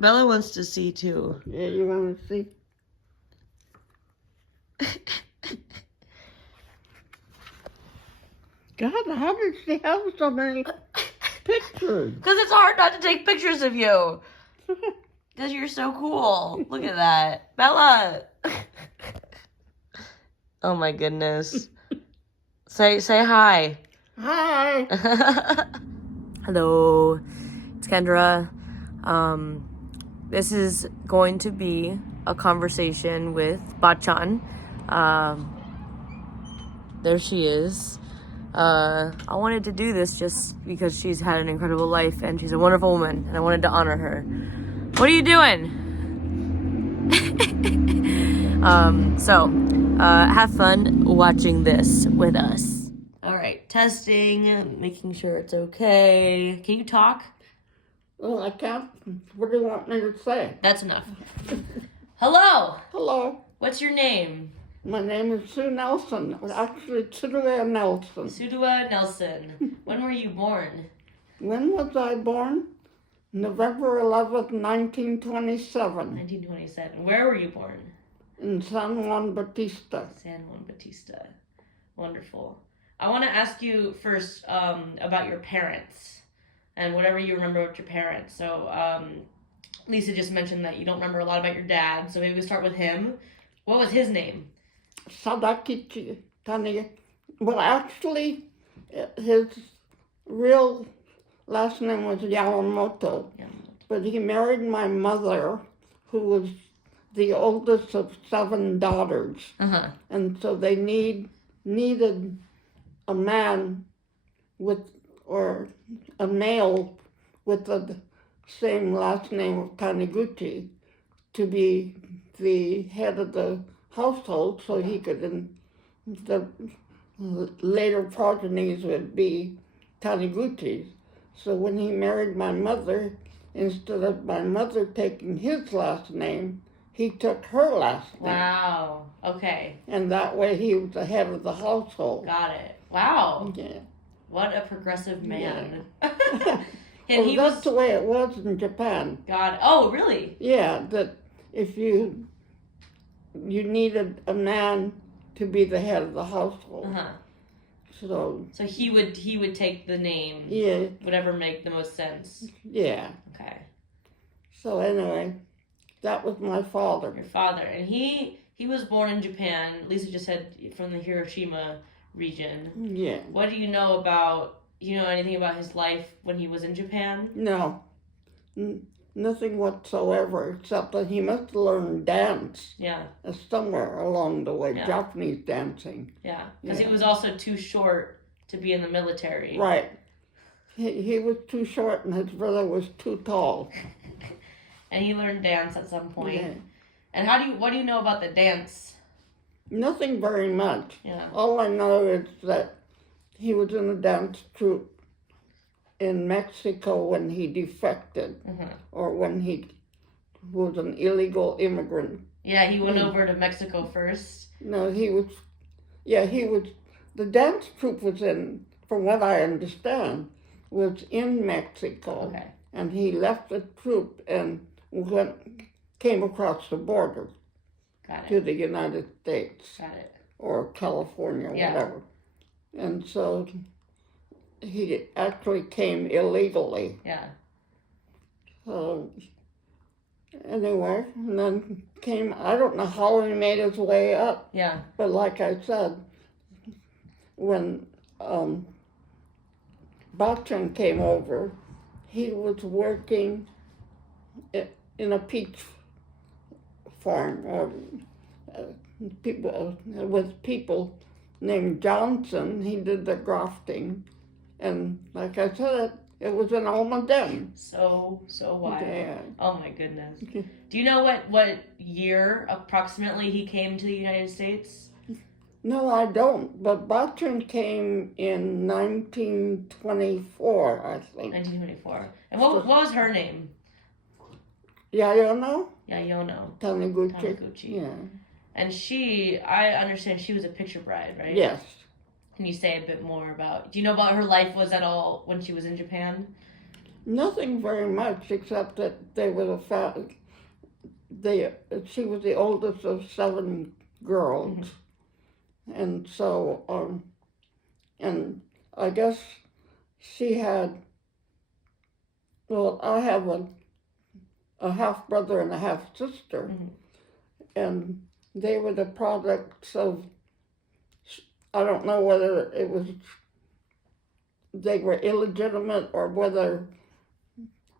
Bella wants to see too. Yeah, you want to see? God, how did she have so many pictures? Because it's hard not to take pictures of you. Because you're so cool. Look at that. Bella. Oh my goodness. Say hi. Hi. Hello. It's Kendra. This is going to be a conversation with Baachan. There she is. I wanted to do this just because she's had an incredible life and she's a wonderful woman, and I wanted to honor her. What are you doing? Have fun watching this with us. All right, testing, making sure it's okay. Can you talk? Well, I can't. What do you want me to say? That's enough. Hello. Hello. What's your name? My name is Sue Nelson. Actually, Sudua Nelson. Sudua Nelson. When were you born? When was I born? November 11th, 1927. 1927. Where were you born? In San Juan Bautista. San Juan Bautista. Wonderful. I want to ask you first about your parents and whatever you remember about your parents. So Lisa just mentioned that you don't remember a lot about your dad, so maybe we start with him. What was his name? Sadakichi Tani. Well, actually, his real last name was Yamamoto. But he married my mother, who was the oldest of 7 daughters. Uh-huh. And so they needed a man or a male with the same last name of Taniguchi to be the head of the household, so he could, the later progenies would be Taniguchis. So when he married my mother, instead of my mother taking his last name, he took her last name. Wow. Okay. And that way he was the head of the household. Got it. Wow. Yeah. What a progressive man. Yeah. And well, that's the way it was in Japan. God. Oh, really? Yeah, that if you needed a man to be the head of the household. Uh-huh. So he would take the name. Yeah. Whatever make the most sense. Yeah. Okay. So anyway, that was my father. Your father. And he was born in Japan. Lisa just said from the Hiroshima region. Yeah. What do you know about, anything about his life when he was in Japan? No. Nothing whatsoever, except that he must have learned dance. Yeah. Somewhere along the way, Japanese dancing. Yeah, because he was also too short to be in the military. Right. He was too short and his brother was too tall. And he learned dance at some point. Yeah. And what do you know about the dance? Nothing very much. Yeah. All I know is that he was in a dance troupe in Mexico when he defected, or when he was an illegal immigrant. Yeah, he went over to Mexico first. No, he was, the dance troupe was in, from what I understand, was in Mexico. Okay. And he left the troupe and came across the border to the United States. Got it. Or California, whatever. And so he actually came illegally. Yeah. So anyway, and then I don't know how he made his way up. Yeah. But like I said, when Baachan came over, he was working in a peach farm, with people named Johnson. He did the grafting. And like I said, it was in Almaden. So wild. Yeah. Oh my goodness. Do you know what year approximately he came to the United States? No, I don't. But Baachan came in 1924, I think. 1924. And what was her name? Yayono? Yayono. Taniguchi. Yeah. And I understand she was a picture bride, right? Yes. Can you say a bit more about, do you know about her life was at all when she was in Japan? Nothing very much, except that they were she was the oldest of 7 girls, and so and I guess she had. Well, I have a half brother and a half sister, and they were the products of. I don't know whether it was they were illegitimate or whether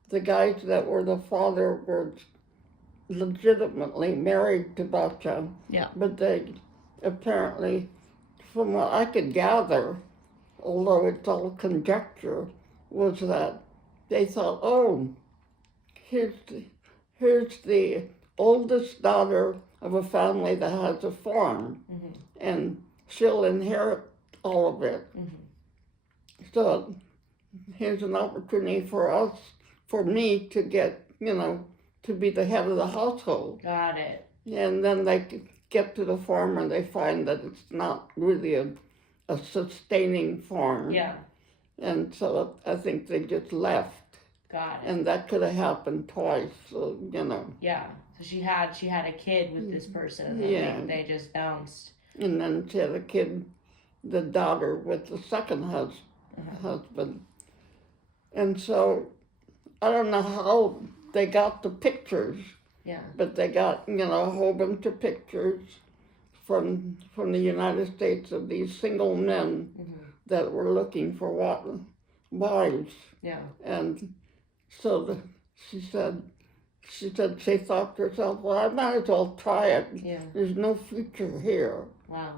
the guys that were the father were legitimately married to Baachan. Yeah. But they apparently, from what I could gather, although it's all conjecture, was that they thought, oh, here's the oldest daughter of a family that has a farm, and she'll inherit all of it. So here's an opportunity for me to get, to be the head of the household. Got it. And then they get to the farm and they find that it's not really a sustaining farm. Yeah. And so I think they just left. Got it. And that could have happened twice, so, Yeah. So she had a kid with this person, and then they just bounced. And then she had a kid, the daughter, with the second husband. And so I don't know how they got the pictures. Yeah. But they got, a whole bunch of pictures from the United States of these single men that were looking for wives. Yeah. And so she said she thought to herself, well, I might as well try it. Yeah. There's no future here. Wow.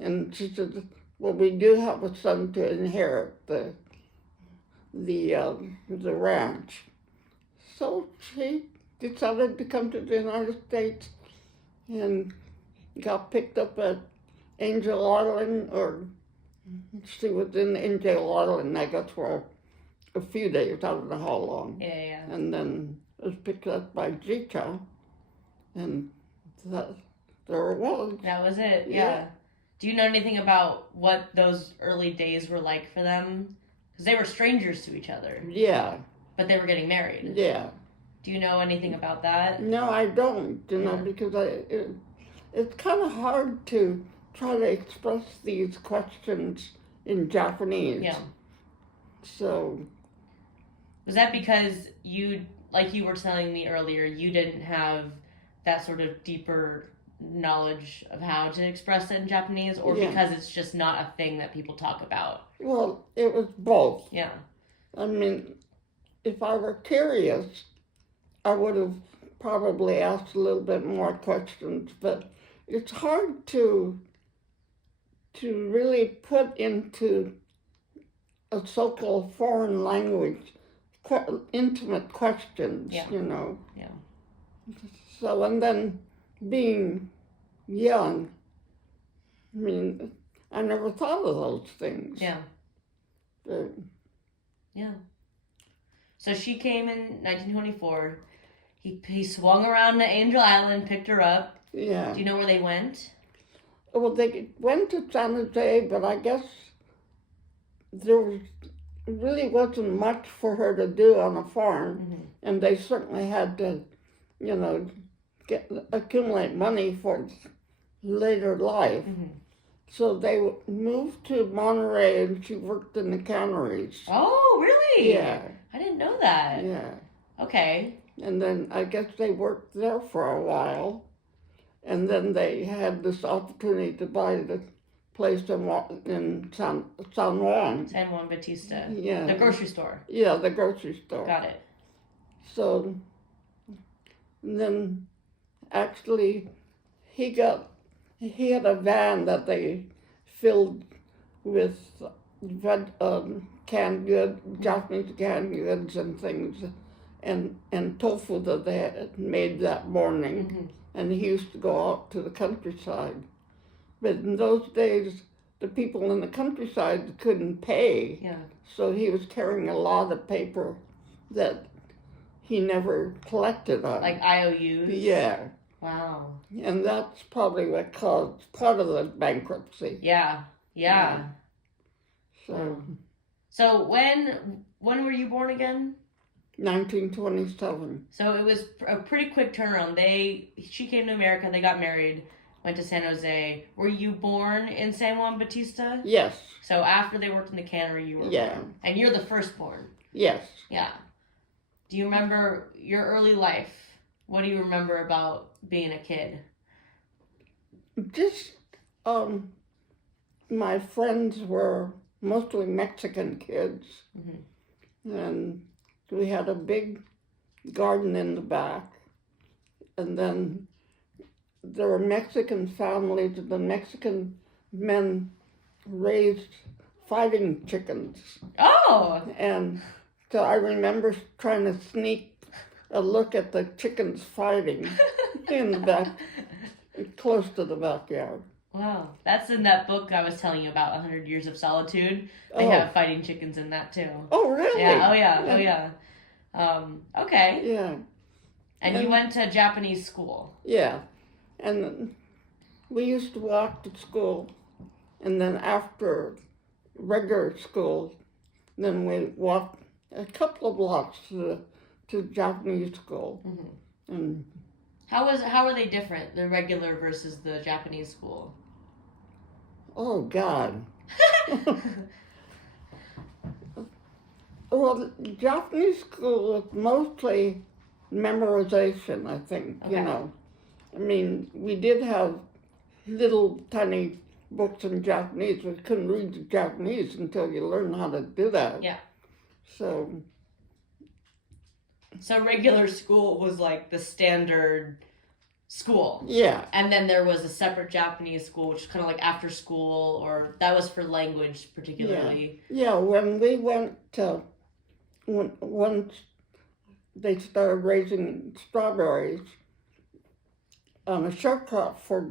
And she said, well, we do have a son to inherit the ranch. So she decided to come to the United States and got picked up at Angel Island, or she was in Angel Island, I guess, for a few days, I don't know how long. Yeah. And then was picked up by Baachan, and there it was. That was it, yeah. Do you know anything about what those early days were like for them? Because they were strangers to each other. Yeah. But they were getting married. Yeah. Do you know anything about that? No, I don't, because it's kind of hard to try to express these questions in Japanese. Yeah. So. Was that because you, like you were telling me earlier, you didn't have that sort of deeper knowledge of how to express it in Japanese, or because it's just not a thing that people talk about? Well, it was both. Yeah. I mean, if I were curious, I would have probably asked a little bit more questions, but it's hard to really put into a so-called foreign language intimate questions, Yeah. Yeah. So, and then being young, I mean, I never thought of those things. Yeah. But, yeah. So she came in 1924. He swung around to Angel Island, picked her up. Yeah. Do you know where they went? Well, they went to San Jose, but I guess there really wasn't much for her to do on a farm, and they certainly had to, accumulate money for later life. So they moved to Monterey, and she worked in the canneries. Oh, really? Yeah. I didn't know that. Yeah. Okay. And then I guess they worked there for a while, and then they had this opportunity to buy the place in San Juan. San Juan Bautista. Yeah. The grocery store. Yeah, the grocery store. Got it. So then actually he had a van that they filled with canned goods, Japanese canned goods and things, and tofu that they had made that morning. And he used to go out to the countryside. But in those days, the people in the countryside couldn't pay. Yeah. So he was carrying a lot of paper that he never collected on. Like IOUs? Yeah. Wow. And that's probably what caused part of the bankruptcy. Yeah. So when were you born again? 1927. So it was a pretty quick turnaround. She came to America, they got married, went to San Jose. Were you born in San Juan Bautista? Yes. So after they worked in the cannery, you were born. And you're the firstborn. Yes. Yeah. Do you remember your early life? What do you remember about being a kid? Just, my friends were mostly Mexican kids. Mm-hmm. And we had a big garden in the back. And then there were Mexican families. The Mexican men raised fighting chickens. Oh! And so I remember trying to sneak a look at the chickens fighting in the back, close to the backyard. Wow. That's in that book I was telling you about, 100 Years of Solitude. They have fighting chickens in that too. Oh, really? Yeah, oh yeah. Okay. Yeah. And you went to Japanese school. Yeah. And we used to walk to school, and then after regular school, then we walked a couple of blocks to Japanese school. Mm-hmm. And how were they different, the regular versus the Japanese school? Oh, God. Well, Japanese school is mostly memorization, I think, okay. you know. I mean, we did have little tiny books in Japanese. We couldn't read the Japanese until you learn how to do that. Yeah. So regular school was like the standard school. Yeah. And then there was a separate Japanese school, which is kind of like after school, or that was for language particularly. Yeah, when we went to, once they started raising strawberries, a sharecrop for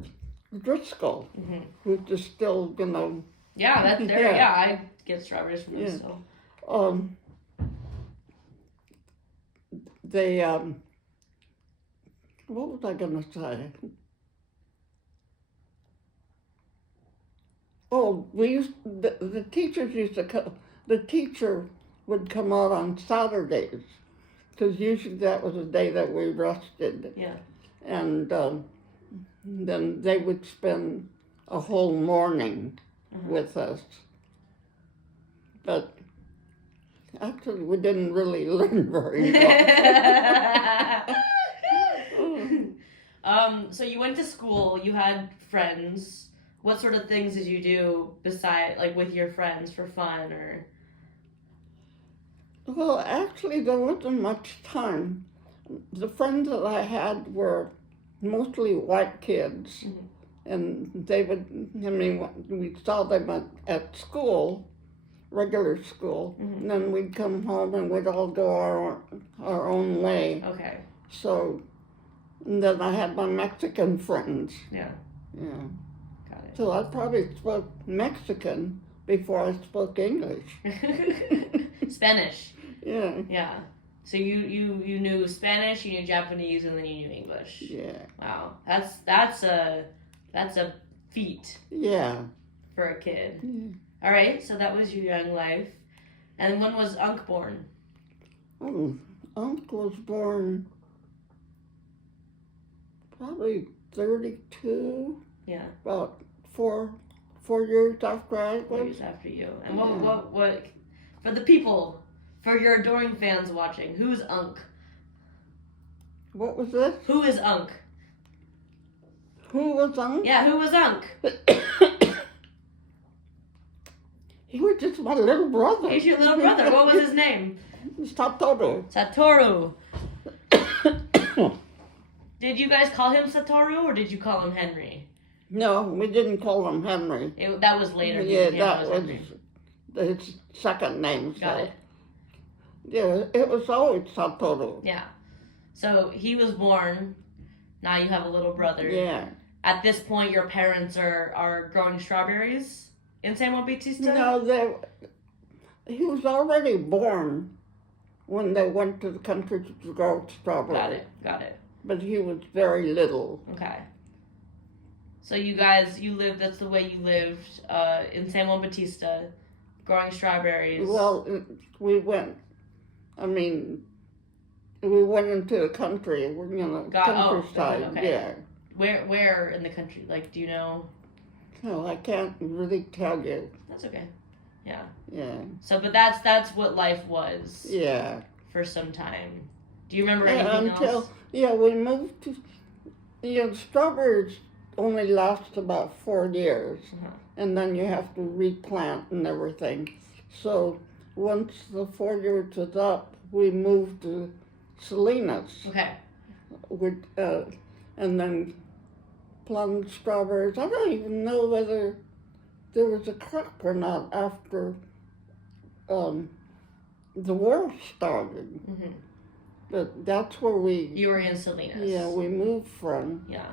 Driscoll, mm-hmm. which is still, you know. Yeah, that's there. Yeah, I get strawberries from them still. They, what was I going to say? Oh, the teachers used to come, the teacher would come out on Saturdays, because usually that was the day that we rested. Yeah. And then they would spend a whole morning with us. But actually, we didn't really learn very well. So you went to school, you had friends. What sort of things did you do beside, like, with your friends for fun, or? Well, actually, there wasn't much time. The friends that I had were mostly white kids, mm-hmm. and they would, I mean, we saw them at school, regular school, mm-hmm. and then we'd come home and we'd all go our own way. Okay. So, and then I had my Mexican friends. Yeah. Yeah. Got it. So I probably spoke Mexican before I spoke English. Spanish. Yeah. Yeah. So you knew Spanish, you knew Japanese, and then you knew English. Yeah. Wow. That's a feat. Yeah. For a kid. Yeah. All right. So that was your young life. And when was Unc born? Oh, Unc was born probably 32. Yeah. About 4 years after I was. 4 years after you. And what for the people, for your adoring fans watching, who's Unc? What was this? Who is Unc? Who was Unc? Yeah, who was Unc? He was just my little brother. He's your little brother. What was his name? Satoru. Satoru. Did you guys call him Satoru, or did you call him Henry? No, we didn't call him Henry. That was later. Yeah, that was his second name. Got it. Yeah, it was always Satoru. Yeah. So he was born. Now you have a little brother. Yeah. At this point, your parents are growing strawberries in San Juan Bautista? No, he was already born when they went to the country to grow strawberries. Got it. But he was very little. Okay. So you lived, that's the way you lived in San Juan Bautista, growing strawberries. Well, we went, I mean, we went into the country, countryside. Okay. Yeah. Where in the country? Like, do you know? No, I can't really tell you. That's okay. Yeah. Yeah. So, but that's what life was. Yeah. For some time. Do you remember anything else? Yeah, we moved to. Strawberries only last about 4 years, and then you have to replant and everything. So once the 4 years was up, we moved to Salinas. Okay. And then planted strawberries. I don't even know whether there was a crop or not after the war started. Mm-hmm. But that's where You were in Salinas. Yeah, we moved from. Yeah.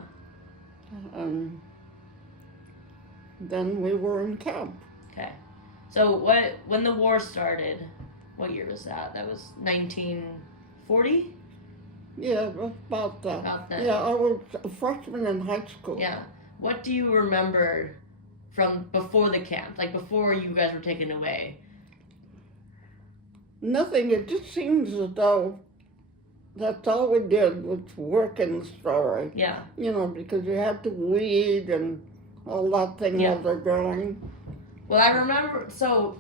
Then we were in camp. Okay. So when the war started, what year was that? That was 1940? Yeah, about that. About that. Yeah, I was a freshman in high school. Yeah. What do you remember from before the camp? Like before you guys were taken away? Nothing. It just seems as though that's all we did was work in the store. Yeah. Because you had to weed and all that thing while they're growing. Well, I remember, so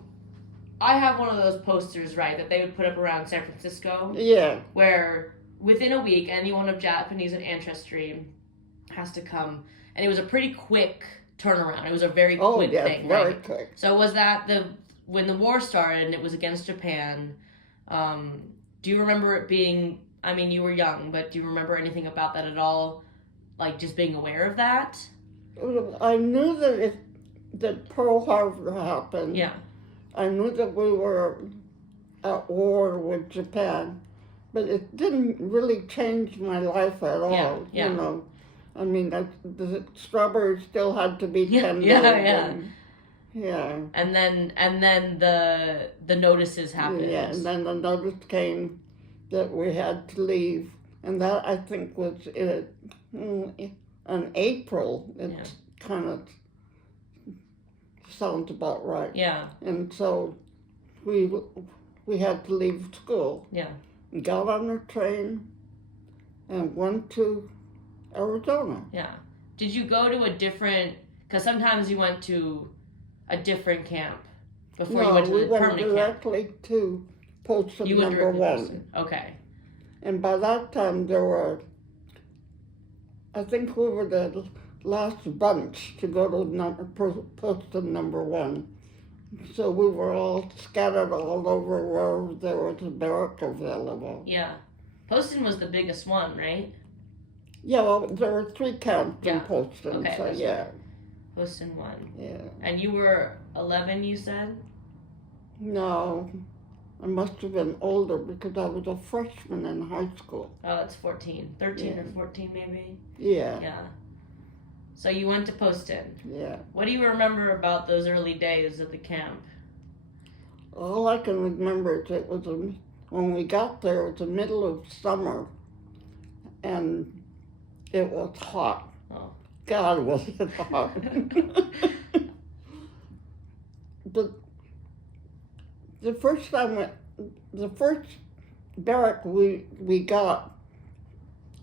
I have one of those posters, right, that they would put up around San Francisco. Yeah. Where within a week, anyone of Japanese ancestry has to come. And it was a pretty quick turnaround. It was a very quick thing. Very quick. So was that when the war started and it was against Japan, do you remember it being, I mean, you were young, but do you remember anything about that at all? Like just being aware of that? I knew that Pearl Harbor happened. Yeah. I knew that we were at war with Japan, but it didn't really change my life at all. Yeah. I mean, the strawberries still had to be tended. Yeah. And then the notices happened. Yeah, and then the notice came that we had to leave, and that I think was in April. It kind of sounds about right. Yeah. And so we had to leave school. Yeah. Got on a train and went to Arizona. Yeah. Did you go to a different? Because sometimes you went to a different camp before you went to the permanent camp. No, we went directly to Poston number 1. Okay. And by that time there were, I think we were the last bunch to go to Poston number 1. So we were all scattered all over where there was a barrack available. Yeah. Poston was the biggest one, right? Yeah, well, there were 3 camps in Poston, okay, so yeah. Poston 1. Yeah. And you were 11, you said? No, I must have been older because I was a freshman in high school. Oh, that's 14. 13 or 14 maybe? Yeah. Yeah. So you went to Poston. Yeah. What do you remember about those early days at the camp? All I can remember is it was when we got there, it was the middle of summer, and it was hot. Oh. God, was it hot. But the first barrack we got,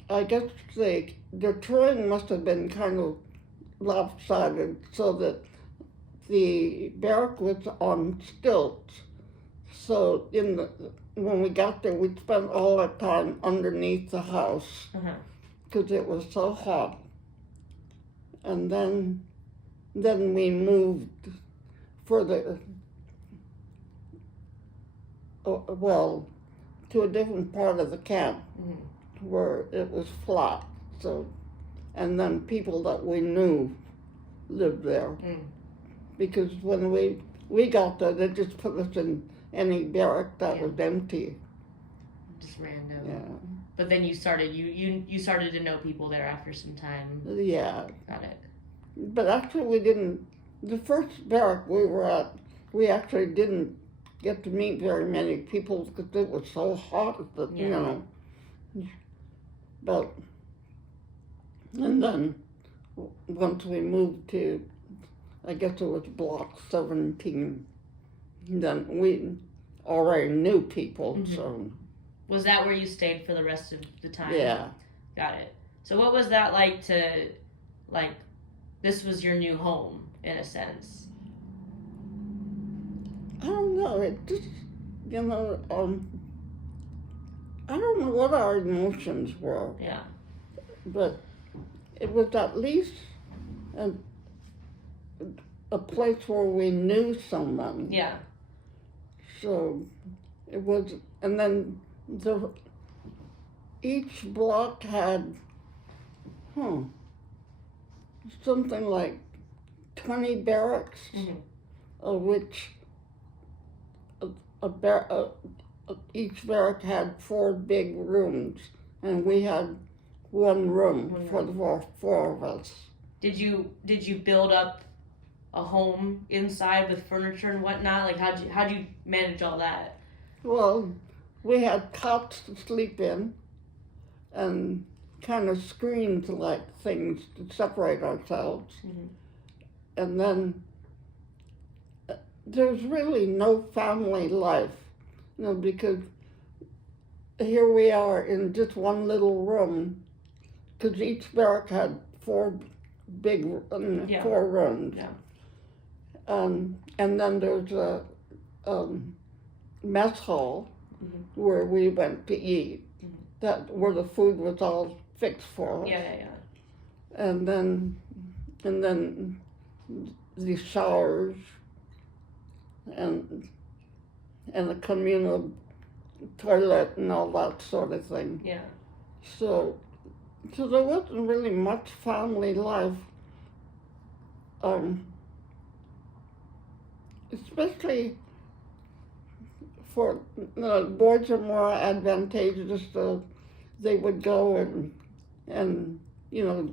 I guess the terrain must have been kind of lopsided so that the barrack was on stilts. So when we got there, we spent all our time underneath the house because it was so hot. And then we moved further, to a different part of the camp where it was flat. So, and then people that we knew lived there. Because when we got there, they just put us in any barrack that was empty. Just random. Yeah. But then you started to know people there after some time. Yeah. Got it. But actually we didn't, the first barrack we were at, we actually didn't get to meet very many people because it was so hot that, But, and then once we moved to, I guess it was block 17, then we already knew people, so. Was that where you stayed for the rest of the time? Yeah. Got it. So what was that like to, like, this was your new home, in a sense? I don't know. It just, I don't know what our emotions were. Yeah. But it was at least a, a place where we knew someone. Yeah. So it was, and then each block had, something like 20 barracks, of which each barrack had 4 big rooms, and we had one room for the four of us. Did you build up a home inside with furniture and whatnot? Like how'd you manage all that? Well, we had cots to sleep in, and kind of screens like things to separate ourselves. And then there's really no family life, because here we are in just one little room, because each barrack had 4 rooms. Yeah. And then there's a mess hall where we went to eat, where the food was all fixed for us. Yeah. And then the showers and the communal toilet and all that sort of thing. Yeah. So there wasn't really much family life. Especially for boys are more advantageous. They would go and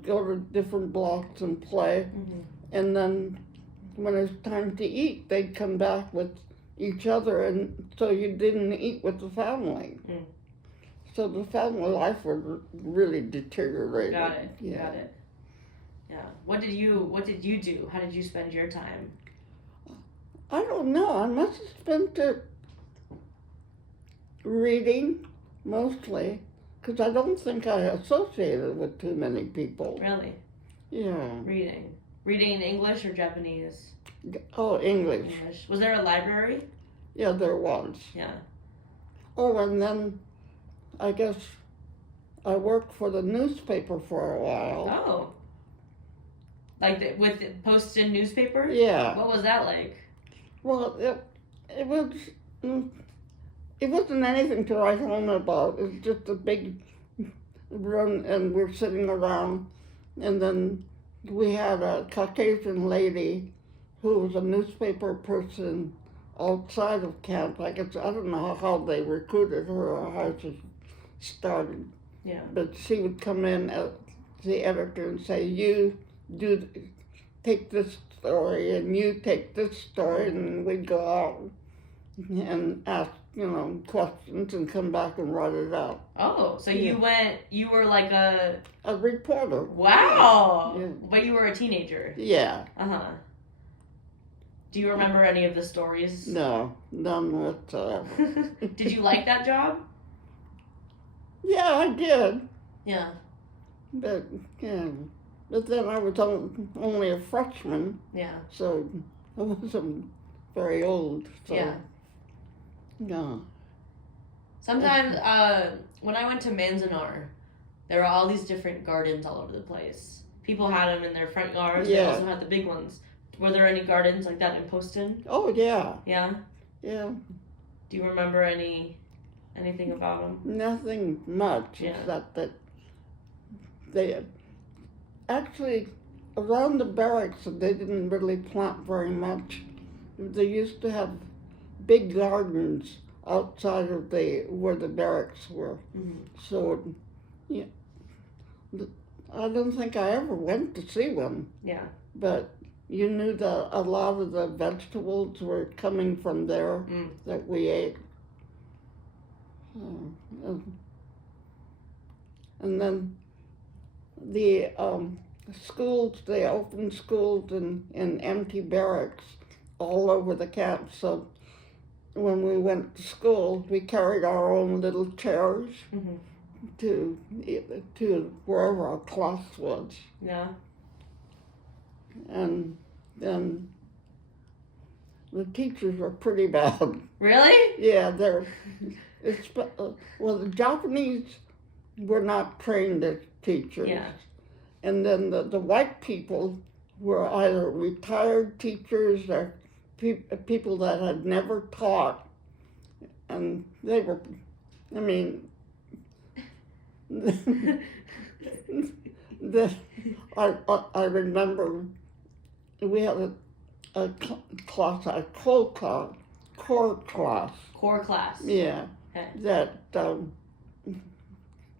go to different blocks and play, and then when it was time to eat, they'd come back with each other, and so you didn't eat with the family. So the family life was really deteriorated. Got it. Yeah. What did you do? How did you spend your time? I don't know. I must have spent it reading, mostly, because I don't think I associated with too many people. Really? Yeah. Reading in English or Japanese? Oh, English. Was there a library? Yeah, there was. Yeah. Oh, and then I guess I worked for the newspaper for a while. Oh. Like with the posted newspaper? Yeah. What was that like? Well, it wasn't anything to write home about. It was just a big room, and we're sitting around, and then we had a Caucasian lady who was a newspaper person outside of camp. I don't know how they recruited her or how she started. Yeah. But she would come in as the editor and say, "You take this story, and you take this story," and we'd go out and ask, questions and come back and write it out. Oh, so you were like a reporter. Wow. Yeah. But you were a teenager. Yeah. Do you remember any of the stories? No, none whatsoever. Did you like that job? Yeah, I did. Yeah. But then I was only a freshman. Yeah. So I wasn't very old. So. Yeah. No. Sometimes when I went to Manzanar, there were all these different gardens all over the place. People had them in their front yards. Yeah. They also had the big ones. Were there any gardens like that in Poston? Oh, yeah. Yeah? Yeah. Do you remember anything about them? Nothing much, except that they actually, around the barracks, they didn't really plant very much. They used to have big gardens outside of where the barracks were. So, yeah, I don't think I ever went to see them. Yeah. But you knew that a lot of the vegetables were coming from there that we ate. And then the schools, they opened schools in empty barracks all over the camp. So when we went to school, we carried our own little chairs Mm-hmm. to wherever our class was, Yeah. and then the teachers were pretty bad. Really? Yeah, well, the Japanese were not trained as teachers. Yeah. And then the white people were either retired teachers or people that had never taught. And they were, I mean, I remember we had a class, a core class. Core class. Yeah, Okay. that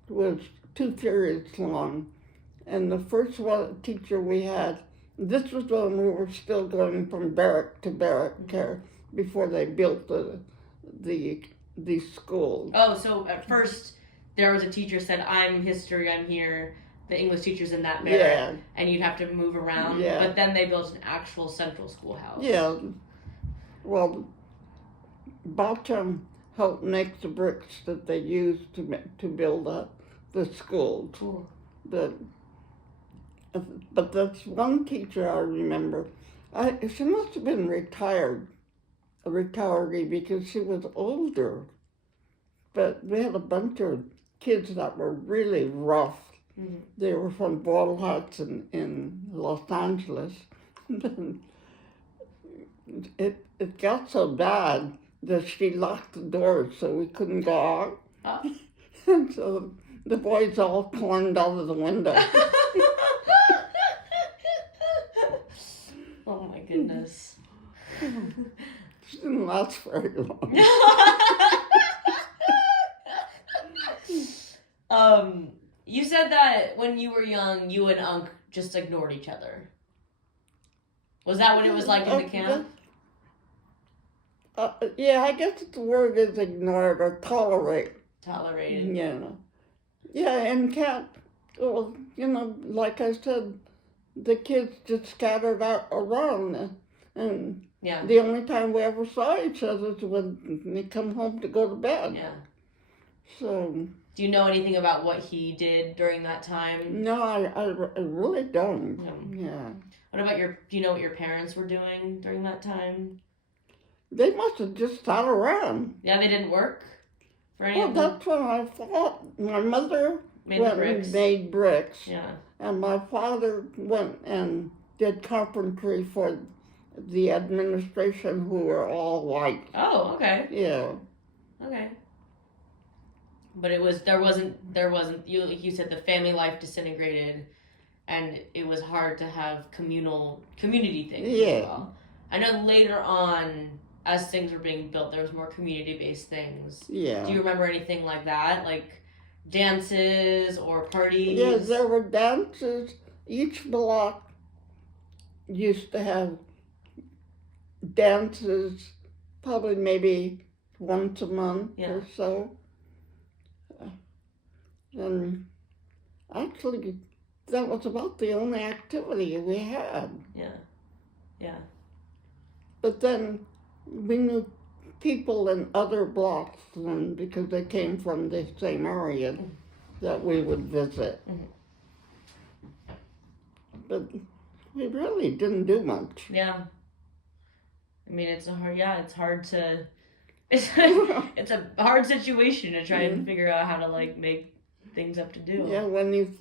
was 2 periods long. And the first teacher we had, this was when we were still going from barrack to barrack care before they built the schools. Oh, so at first there was a teacher said, "I'm history, I'm here." The English teacher's in that barrack, Yeah, and you'd have to move around. Yeah. But then they built an actual central schoolhouse. yeah. Well, Baachan helped make the bricks that they used to build the schools. Cool. But that's one teacher I remember. She must have been a retiree, because she was older. But we had a bunch of kids that were really rough. Mm-hmm. They were from Ball Heights in Los Angeles. It got so bad that she locked the doors so we couldn't go out. Oh. And so the boys all climbed out of the window. Oh my goodness. She didn't last very long. You said that when you were young, you and Unc just ignored each other. Was that what it was like in the camp? Yeah, I guess the word is ignored or tolerate. Tolerated. Yeah. Yeah, in camp, well, like I said, the kids just scattered out around. And Yeah. the only time we ever saw each other was when they come home to go to bed. Yeah. So, Do you know anything about what he did during that time? no, I really don't. Yeah. What about do you know what your parents were doing during that time? They must have just sat around. Yeah, they didn't work for any Well, of them? that's when I thought my mother Made the went bricks. and made bricks. Yeah. And my father went and did carpentry for the administration, who were all white. Oh, okay. Yeah. Okay. But there wasn't you said the family life disintegrated, and it was hard to have community things Yeah. as well. I know later on, as things were being built, there was more community-based things. Yeah. Do you remember anything like that? Like dances or parties? Yeah, there were dances. Each block used to have dances, probably maybe once a month or so. And actually, that was about the only activity we had. Yeah. Yeah. But then we knew people in other blocks, and because they came from the same area, that we would visit. Mhm. But we really didn't do much. Yeah. I mean, it's hard to, it's a hard situation to try and figure out how to like make things up to do. Yeah, when you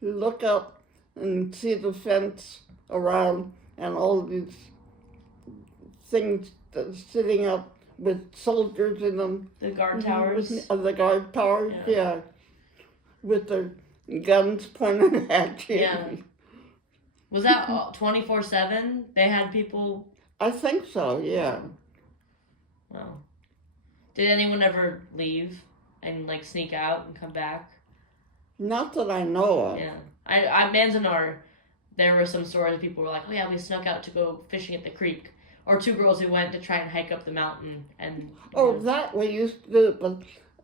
look up and see the fence around and all these things sitting up with soldiers in them. The guard towers. The guard towers, yeah. With their guns pointed at you. Yeah. Was that 24/7? They had people. I think so, yeah. Wow. Did anyone ever leave and like sneak out and come back? Not that I know of. Yeah. I Manzanar, there were some stories of people were like, oh yeah, we snuck out to go fishing at the creek. Or 2 girls who went to try and hike up the mountain and. Oh, that we used to do, but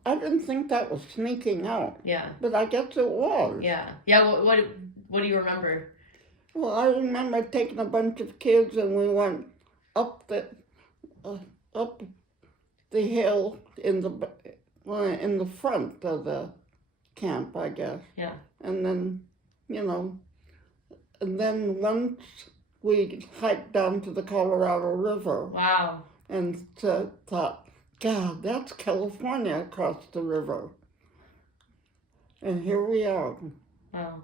I didn't think that was sneaking out. Yeah. But I guess it was. Yeah. Yeah. What do you remember? Well, I remember taking a bunch of kids and we went up the hill in the front of the camp, I guess. Yeah. And then, and then once we hiked down to the Colorado River. Wow. And thought, God, that's California across the river. And here we are. Wow.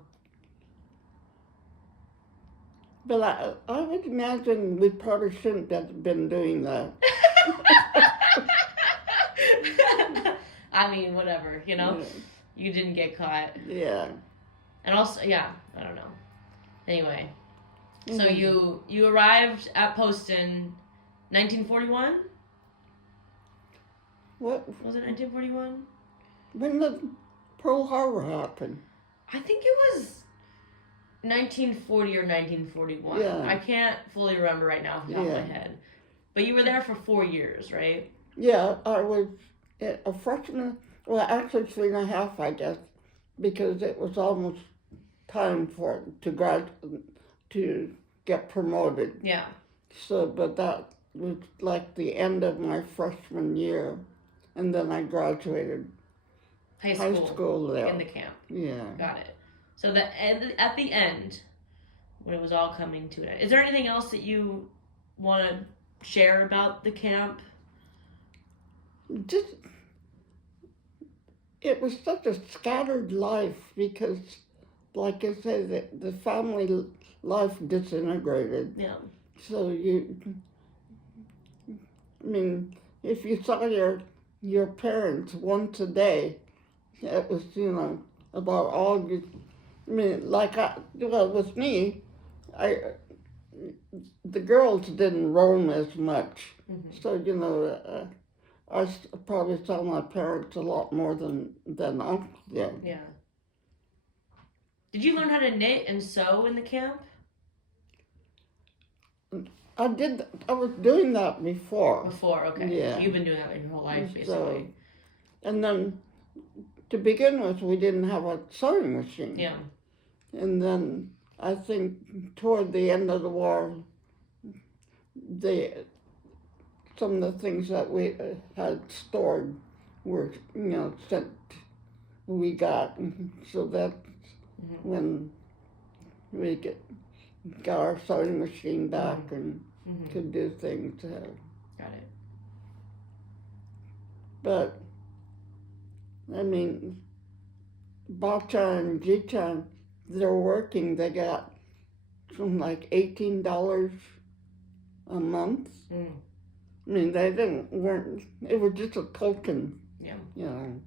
But I would imagine we probably shouldn't have been doing that. I mean, whatever, You didn't get caught. Yeah. And also, yeah, I don't know. Anyway, so you arrived at Poston 1941? What? Was it 1941? When did Pearl Harbor happen? I think it was 1940 or 1941. Yeah. I can't fully remember right now off the top of my head. But you were there for 4 years, right? Yeah, I was a freshman. Well, actually 3.5, I guess, because it was almost time to get promoted. Yeah. So, but that was like the end of my freshman year, and then I graduated High school there. In the camp. Yeah. Got it. So at the end, when it was all coming to an end, is there anything else that you want to share about the camp? Just, it was such a scattered life because, like I said, the family life disintegrated. Yeah. So if you saw your parents once a day, it was, about all you, with me, the girls didn't roam as much. Mm-hmm. So, I probably saw my parents a lot more than uncle did. Yeah. Did you learn how to knit and sew in the camp? I was doing that before. Before, okay. Yeah. So you've been doing that your whole life, basically. And then, to begin with, we didn't have a sewing machine. Yeah. And then, I think, toward the end of the war, some of the things that we had stored were, we got. So that's when we got our sewing machine back and could do things. Got it. But, Baachan and Jichan, they're working. They got from like $18 a month. Mm. They weren't, it was just a token. Yeah. Yeah.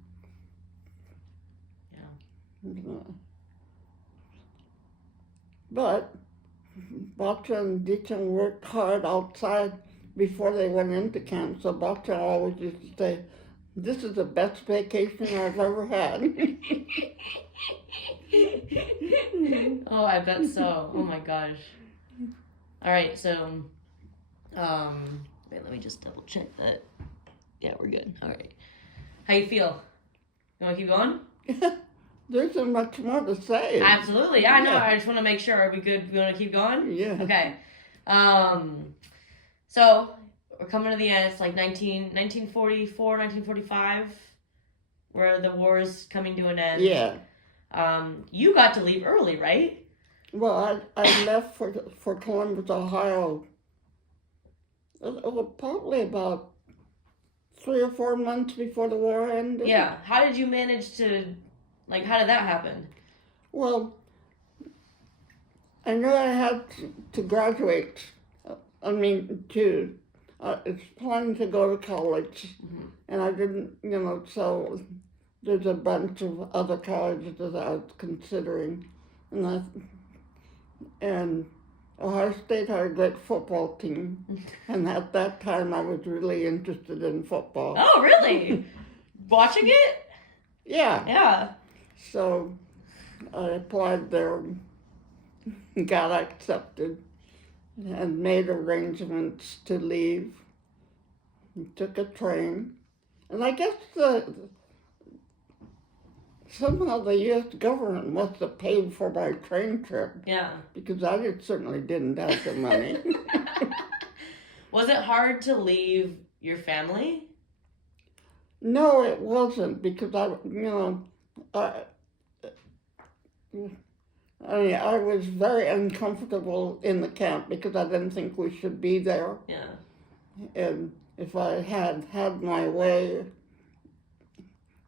But Baachan and Jichan worked hard outside before they went into camp. So Baachan always used to say, "This is the best vacation I've ever had." Oh, I bet so. Oh my gosh. All right, so, wait, let me just double check that. Yeah, we're good. All right. How you feel? You want to keep going? There isn't much more to say. Absolutely. Yeah, I know. I just want to make sure. Are we good? We want to keep going? Yeah. Okay. So we're coming to the end. It's like 1944, 1945, where the war is coming to an end. Yeah. You got to leave early, right? Well, I left for Columbus, Ohio, probably about 3 or 4 months before the war ended. Yeah. How did you manage to, how did that happen? Well, I knew I had to graduate. It's planning to go to college. Mm-hmm. And I didn't, so there's a bunch of other colleges that I was considering. And Ohio State had a great football team. And at that time, I was really interested in football. Oh, really? Watching it? Yeah. Yeah. So I applied there, got accepted, and made arrangements to leave. Took a train. And I guess somehow the U.S. government must have paid for my train trip. Yeah. Because I certainly didn't have the money. Was it hard to leave your family? No, it wasn't because I, I was very uncomfortable in the camp because I didn't think we should be there. Yeah. And if I had had my way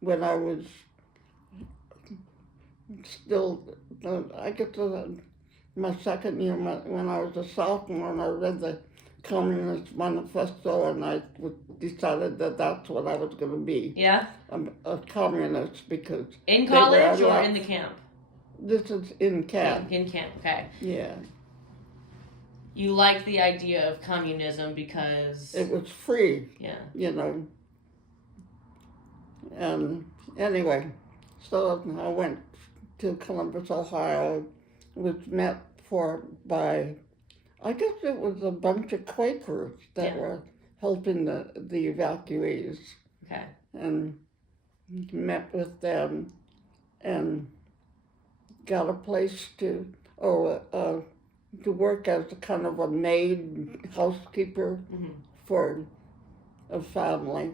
when I was still, I get to my second year when I was a sophomore and I read the Communist Manifesto and I decided that that's what I was going to be. Yeah? A communist because... In college or in the camp? This is in camp. In camp, okay. Yeah. You like the idea of communism because... It was free. Yeah. And anyway, so I went to Columbus, Ohio, was met by, I guess it was a bunch of Quakers that were helping the evacuees. Okay. And met with them and got a place to work as a kind of a maid housekeeper for a family.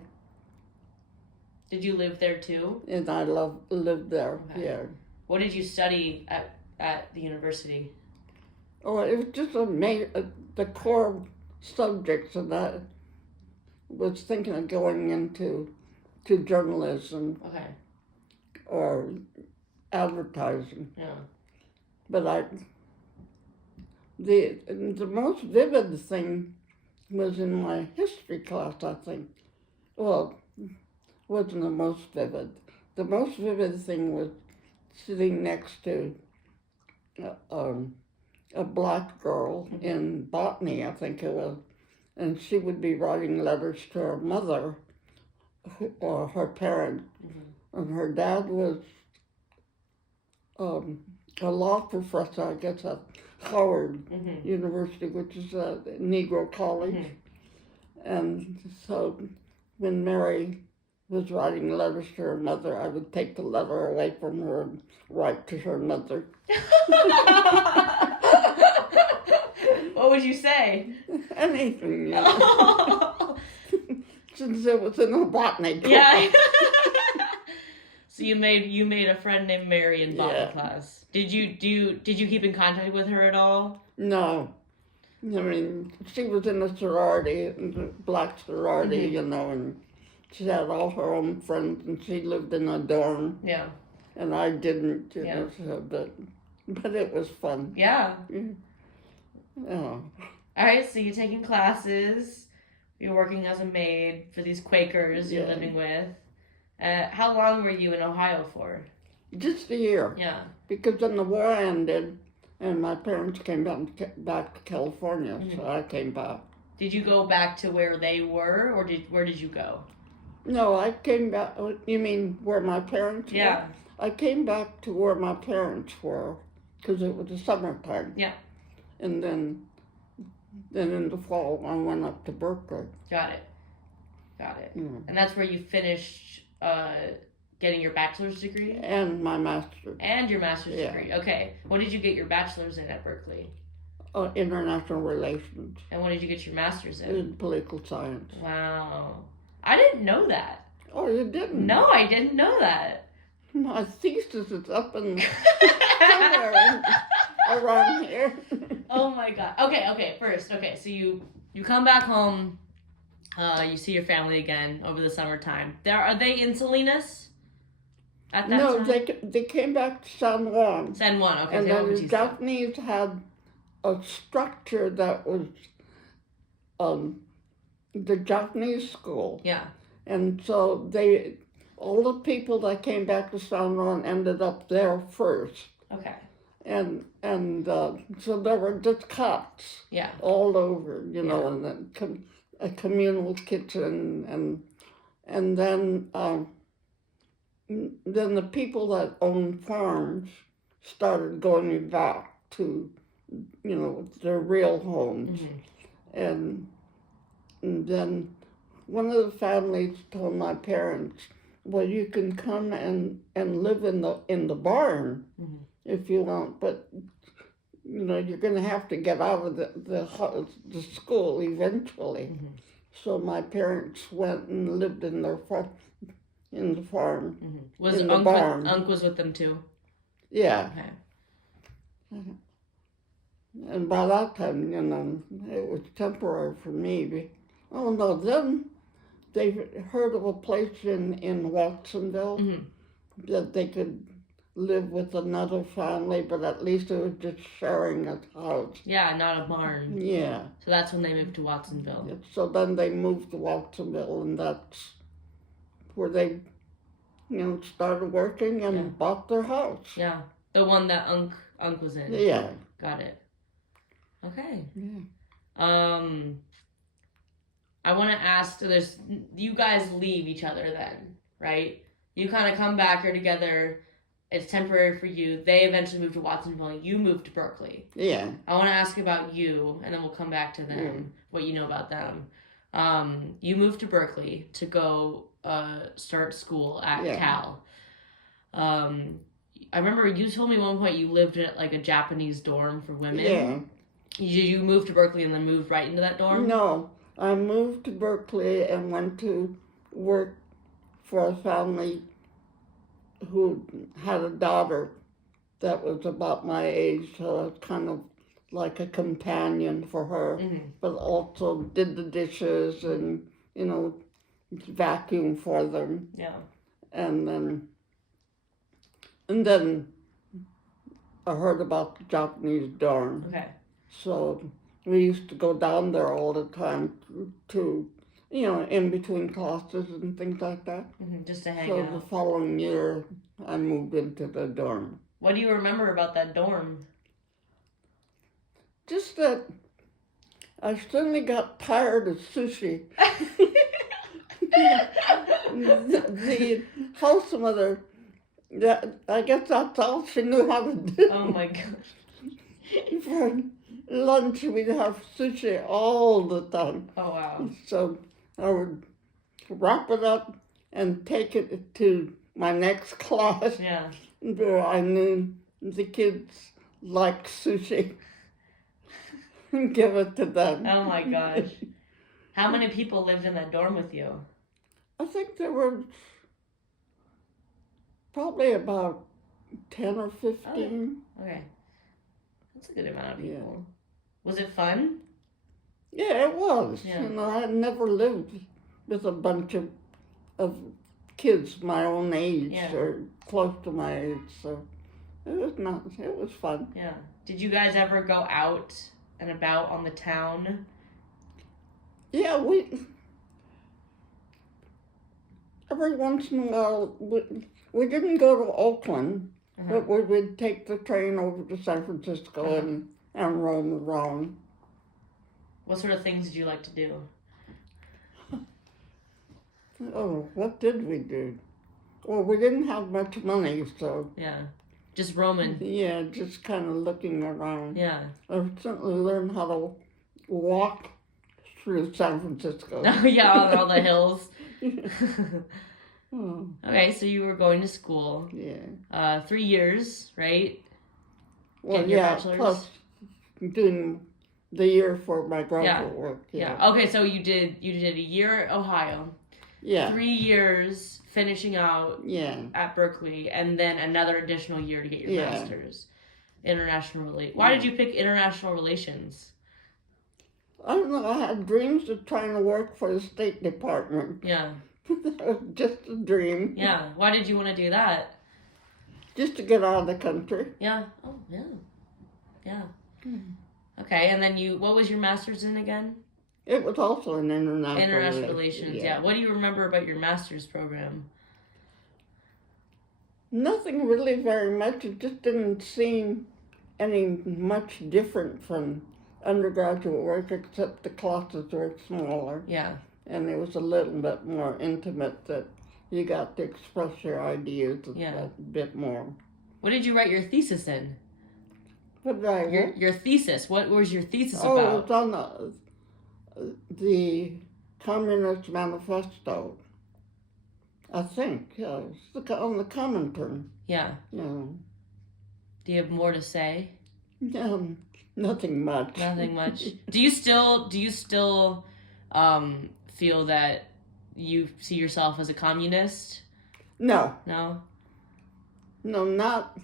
Did you live there too? And I lived there, okay. Yeah. What did you study at the university? Oh, it was just the core subjects, and I was thinking of going into journalism. Okay. Or advertising. Yeah. But the most vivid thing was in my history class, I think. Well, wasn't the most vivid. The most vivid thing was sitting next to a black girl in botany, I think it was, and she would be writing letters to her mother or her parent, and her dad was a law professor, I guess, at Howard University, which is a Negro college. And so when Mary was writing letters to her mother, I would take the letter away from her and write to her mother. What would you say? Anything, Since it was in a botany class. Yeah. So you made a friend named Mary in botany class. Did you keep in contact with her at all? No. I mean, she was in a sorority, a black sorority, and she had all her own friends, and she lived in a dorm. Yeah. And I didn't, so, but it was fun. Yeah. Yeah. All right, so you're taking classes, you're working as a maid for these Quakers you're living with. How long were you in Ohio for? Just a year. Yeah. Because then the war ended, and my parents came back to California, so I came back. Did you go back to where they were, or where did you go? No, I came back. You mean where my parents were? I came back to where my parents were, because it was the summertime. Yeah. And then in the fall, I went up to Berkeley. Got it. And that's where you finished getting your bachelor's degree? And my master's. And your master's degree. Okay. What did you get your bachelor's in at Berkeley? International relations. And what did you get your master's in? In political science. Wow. I didn't know that. Oh, you didn't? No, I didn't know that. My thesis is up in somewhere around here. Oh my God. Okay. First, so you come back home. You see your family again over the summertime. Are they in Salinas at that time? No, they came back to San Juan. San Juan, okay. And then the Japanese had a structure that was the Japanese school. Yeah. And so all the people that came back to San Juan ended up there first. Okay. And so there were just cots all over, and then a communal kitchen, and then the people that owned farms started going back to, their real homes. And then one of the families told my parents, well, you can come and live in the barn if you want, but you're going to have to get out of the school eventually. So my parents went and lived in their in the farm. Mm-hmm. Was in the barn. Unc was with them too? Yeah. Okay. And by that time, it was temporary for me. Oh no, then they heard of a place in Watsonville that they could live with another family, but at least it was just sharing a house. Yeah, not a barn. Yeah. So that's when they moved to Watsonville. So then they moved to Watsonville, and that's where they, started working and bought their house. Yeah, the one that Unc was in. Yeah. Got it. Okay. Yeah. I want to ask. So you guys leave each other then, right? You kind of come back, you're together. It's temporary for you. They eventually moved to Watsonville. You moved to Berkeley. Yeah. I want to ask about you, and then we'll come back to them. What you know about them. You moved to Berkeley to go start school at Cal. I remember you told me at one point you lived at like a Japanese dorm for women. Yeah. You moved to Berkeley and then moved right into that dorm? No, I moved to Berkeley and went to work for a family who had a daughter that was about my age, so I was kind of like a companion for her, but also did the dishes and, vacuum for them. Yeah. And then I heard about the Japanese dorm. Okay. So we used to go down there all the time to in between classes and things like that. Just to hang out. So the following year, I moved into the dorm. What do you remember about that dorm? Just that I suddenly got tired of sushi. the house mother, I guess that's all she knew how to do. Oh my gosh. For lunch, we'd have sushi all the time. Oh wow. So I would wrap it up and take it to my next class. Yeah. Where I knew the kids liked sushi. And give it to them. Oh my gosh. How many people lived in that dorm with you? I think there were probably about 10 or 15. Okay. That's a good amount of people. Was it fun? Yeah, it was. Yeah. I had never lived with a bunch of kids my own age or close to my age, so it was fun. Yeah. Did you guys ever go out and about on the town? Yeah, every once in a while, we didn't go to Oakland, but we would take the train over to San Francisco and roam around. What sort of things did you like to do? Oh, what did we do? Well, we didn't have much money, so... Yeah, just roaming. Yeah, just kind of looking around. Yeah. I certainly learned how to walk through San Francisco. Yeah, on all the hills. Oh. Okay, so you were going to school. Yeah. 3 years, right? Well, plus doing the year for my graduate work. Yeah. Okay, so you did a year at Ohio. Yeah. 3 years finishing out at Berkeley, and then another additional year to get your master's. International relations. Why did you pick international relations? I don't know. I had dreams of trying to work for the State Department. Yeah. That was just a dream. Yeah. Why did you want to do that? Just to get out of the country. Yeah. Oh, yeah. Yeah. Okay, and then what was your master's in again? It was also in international relations. Yeah. What do you remember about your master's program? Nothing really very much. It just didn't seem any much different from undergraduate work, except the classes were smaller. Yeah. And it was a little bit more intimate, that you got to express your ideas a bit more. What did you write your thesis in? What did I write? Your thesis. What was your thesis about? Oh, it was on the Communist Manifesto. I think, it's on the Comintern. Yeah. Yeah. Do you have more to say? Nothing much. Nothing much. Do you still feel that you see yourself as a communist? No, No? not.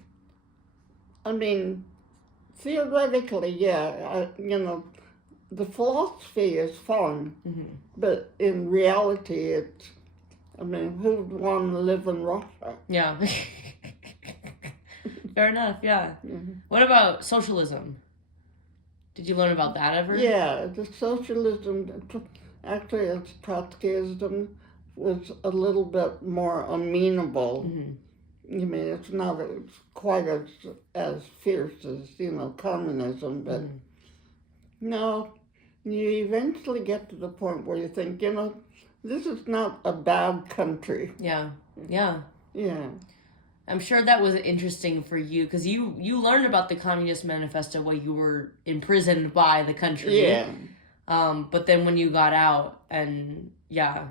I mean, theoretically, yeah. The philosophy is fun, Mm-hmm. but in reality, it's. I mean, who'd want to live in Russia? Yeah. Fair enough, yeah. Mm-hmm. What about socialism? Did you learn about that ever? Yeah, the socialism, actually, it's Trotskyism, was a little bit more amenable. Mm-hmm. I mean, it's not quite as fierce as, communism, but Mm-hmm. no, you eventually get to the point where you think, this is not a bad country. Yeah. Yeah. Yeah. I'm sure that was interesting for you because you learned about the Communist Manifesto while you were imprisoned by the country. Yeah. But then when you got out, and yeah,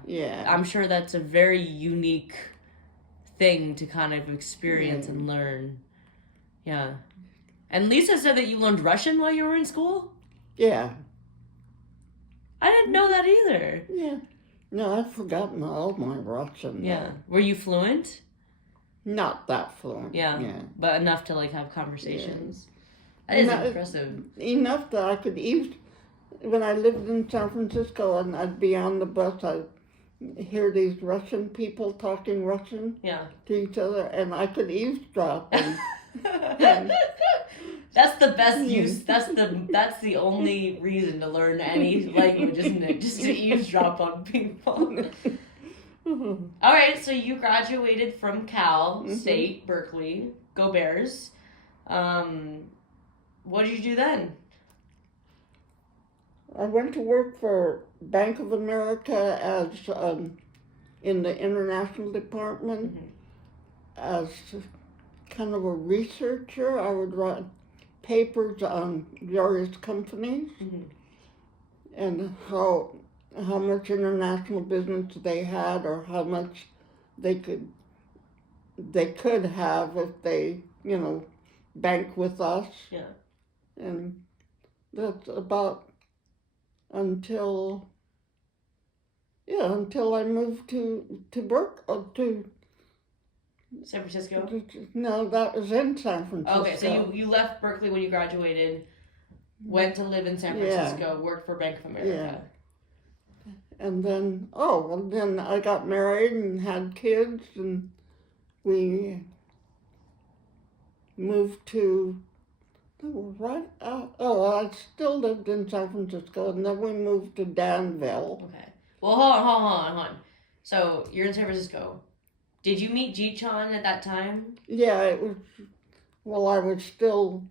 I'm sure that's a very unique thing to kind of experience and learn. Yeah. And Lisa said that you learned Russian while you were in school? Yeah. I didn't know that either. Yeah. No, I've forgotten all my Russian. Yeah. Were you fluent? Not that fluent. Yeah. But enough to have conversations. That is impressive. Enough that I could when I lived in San Francisco and I'd be on the bus, I'd hear these Russian people talking Russian to each other, and I could eavesdrop. That's the best use. That's the only reason to learn any language, isn't it? Just to eavesdrop on people. All right, so you graduated from Cal State, Berkeley. Go Bears. What did you do then? I went to work for Bank of America as in the international department as kind of a researcher. I would write papers on various companies and how much international business they had, or how much they could have if they bank with us. Yeah. And that's about until I moved to San Francisco? No, that was in San Francisco. Okay, so you left Berkeley when you graduated, went to live in San Francisco, worked for Bank of America. Yeah. And then, then I got married and had kids, and we moved to, I still lived in San Francisco, and then we moved to Danville. Okay. Well, hold on. So, you're in San Francisco. Did you meet Baachan at that time? Yeah, it was, I was still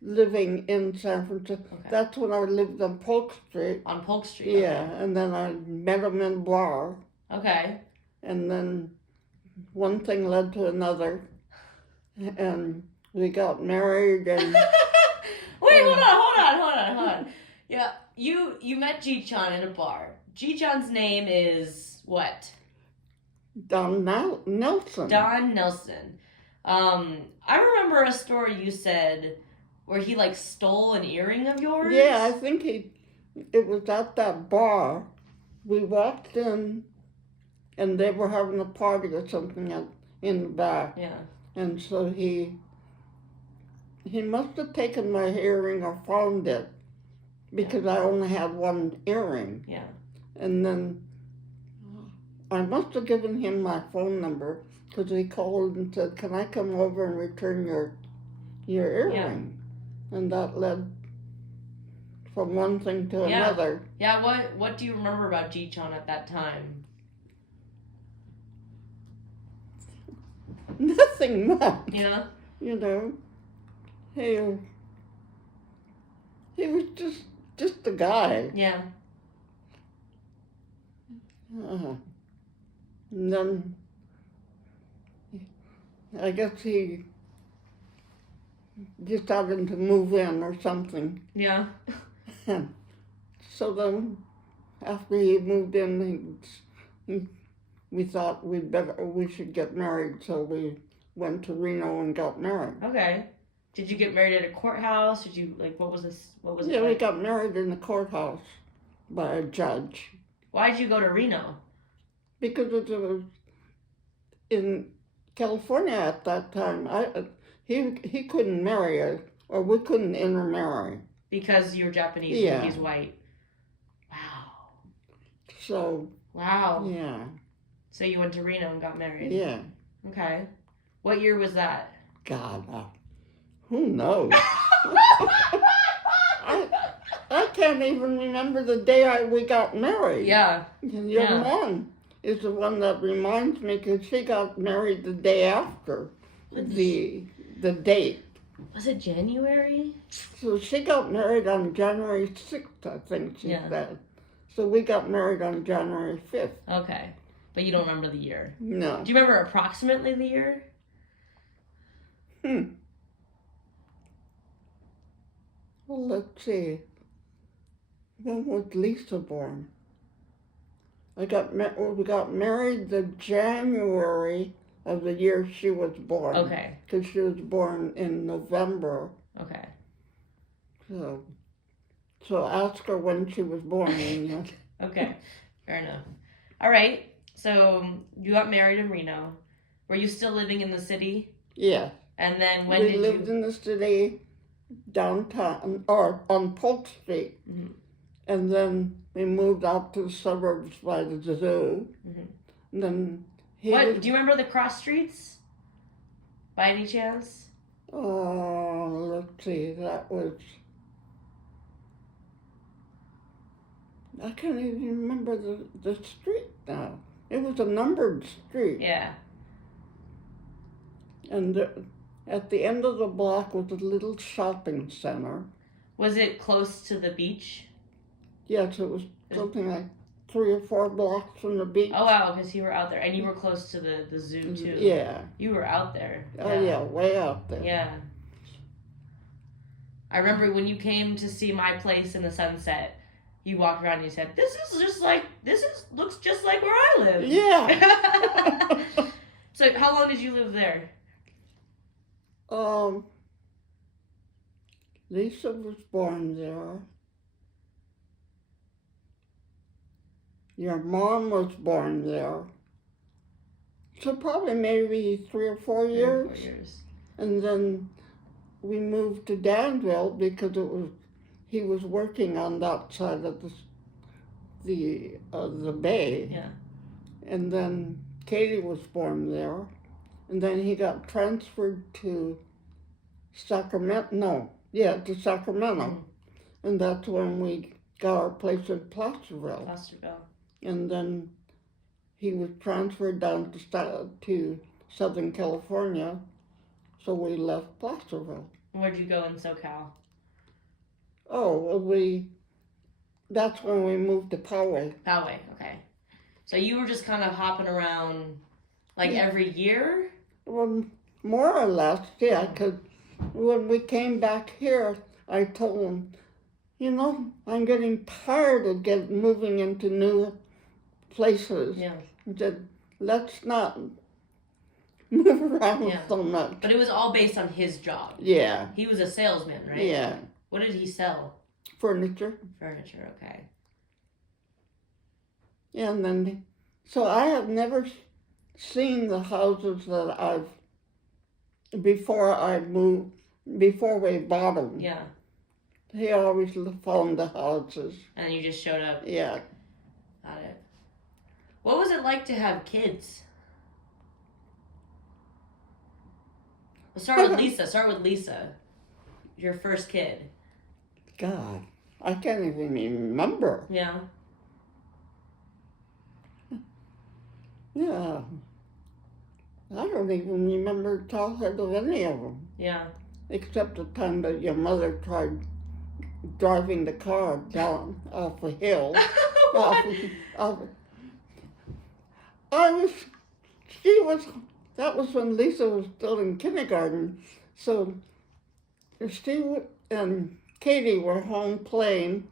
living in San Francisco. Okay. That's when I lived on Polk Street. On Polk Street? Yeah, okay. And then I met him in a bar. Okay. And then one thing led to another, and we got married and... Wait, hold on. Yeah, you met Baachan in a bar. Baachan's name is what? Don Nelson. Don Nelson. I remember a story you said where he stole an earring of yours. Yeah, I think it was at that bar. We walked in, and they were having a party or something in the back. Yeah. And so he must have taken my earring or found it, because I only had one earring. Yeah. And then I must have given him my phone number, because he called and said, "Can I come over and return your earring?" Yeah. And that led from one thing to another. Yeah, what do you remember about Baachan at that time? Nothing much. Yeah? He was just a guy. Yeah. And then I guess he decided to move in or something. Yeah. So then, after he moved in, we thought we should get married. So we went to Reno and got married. Okay. Did you get married at a courthouse? Did you what was this? What was it? Yeah, we got married in the courthouse by a judge. Why did you go to Reno? Because in California at that time, he couldn't marry her, or we couldn't intermarry. Because you were Japanese Yeah. and he's white. Wow. So, Wow. yeah, So you went to Reno and got married. yeah. Okay. What year was that? God, who knows? I can't even remember the day we got married. Yeah. And your Yeah. mom is the one that reminds me, because she got married the day after the date. Was it January? So she got married on January 6th, I think she said. So we got married on January 5th. Okay. But you don't remember the year? No. Do you remember approximately the year? Well, let's see. When was Lisa born? We got married the January of the year she was born. Okay. Because she was born in November. Okay. So ask her when she was born. Okay. Fair enough. All right. So you got married in Reno. Were you still living in the city? Yeah. And then when we lived in the city downtown, or on Polk Street. Mm-hmm. And then we moved out to the suburbs by the zoo. Mm-hmm. And then do you remember the cross streets? By any chance? Let's see, that was... I can't even remember the street now. It was a numbered street. Yeah. And at the end of the block was a little shopping center. Was it close to the beach? Yes, it was something like 3 or 4 blocks from the beach. Oh, wow, because you were out there. And you were close to the zoo, too. Yeah. You were out there. Oh, yeah, way out there. Yeah. I remember when you came to see my place in the sunset, you walked around and you said, looks just like where I live. Yeah. So how long did you live there? Lisa was born there. Your mom was born there. So probably maybe 3 or 4 years. 4 years. And then we moved to Danville because he was working on that side of the bay. Yeah. And then Katie was born there. And then he got transferred to Sacramento. To Sacramento. Mm-hmm. And that's when we got our place in Placerville. And then he was transferred down to Southern California, so we left Placerville. Where'd you go in SoCal? Oh, that's when we moved to Poway. Poway, okay. So you were just kind of hopping around, like, every year? Well, more or less, yeah, because when we came back here, I told him, I'm getting tired of moving into new places. Yeah. I said, let's not move around so much. But it was all based on his job. Yeah. He was a salesman, right? Yeah. What did he sell? Furniture. Furniture, okay. Yeah, and then, so I have never seen the houses that before we bought them. Yeah. He always found the houses. And you just showed up? Yeah. Got it. What was it like to have kids? Let's start with Lisa. Start with Lisa. Your first kid. God, I can't even remember. Yeah. Yeah. I don't even remember childhood of any of them. Yeah. Except the time that your mother tried driving the car down off a hill. That was when Lisa was still in kindergarten. So Steve and Katie were home playing,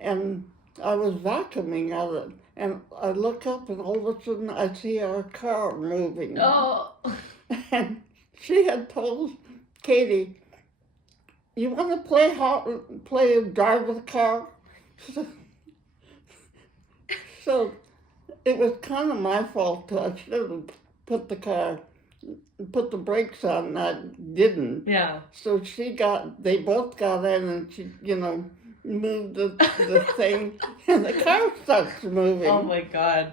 and I was vacuuming out of it. And I look up, and all of a sudden I see our car moving. Oh. And she had told Katie, "You want to play drive the car?" So it was kind of my fault too. I should have put the brakes on, and I didn't. Yeah. So they both got in, and she, moved the thing, and the car starts moving. Oh my God.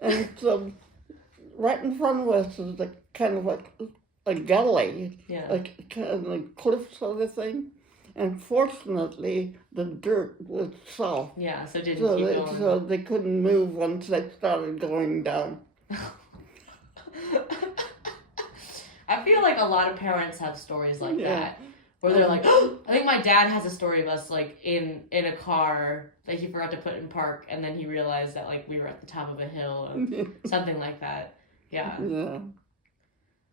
And so right in front of us is kind of a gully, Yeah. like kind of a cliff sort of thing. And fortunately, the dirt was soft. Yeah, so it didn't keep going. So they couldn't move once they started going down. I feel like a lot of parents have stories like Yeah. that. Where they're like, I think my dad has a story of us like in a car that he forgot to put in park, and then he realized that like we were at the top of a hill or something like that. Yeah. Yeah.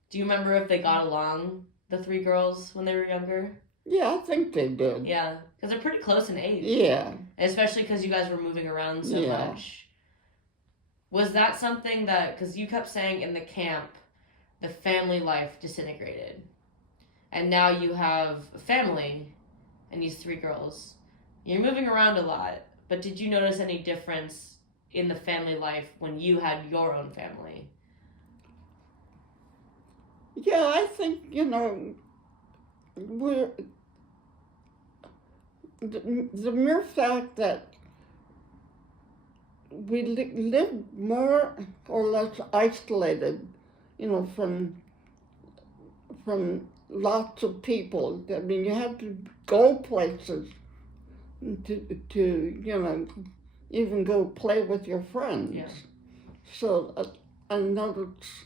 Do you remember if they got along, the three girls, when they were younger? Yeah, I think they did. Yeah, because they're pretty close in age. Yeah. Especially because you guys were moving around so much. Was that something that, because you kept saying in the camp, the family life disintegrated. And now you have a family and these three girls. You're moving around a lot, but did you notice any difference in the family life when you had your own family? Yeah, I think, the mere fact that we lived more or less isolated, from lots of people. I mean, you had to go places to even go play with your friends. Yeah. So I noticed,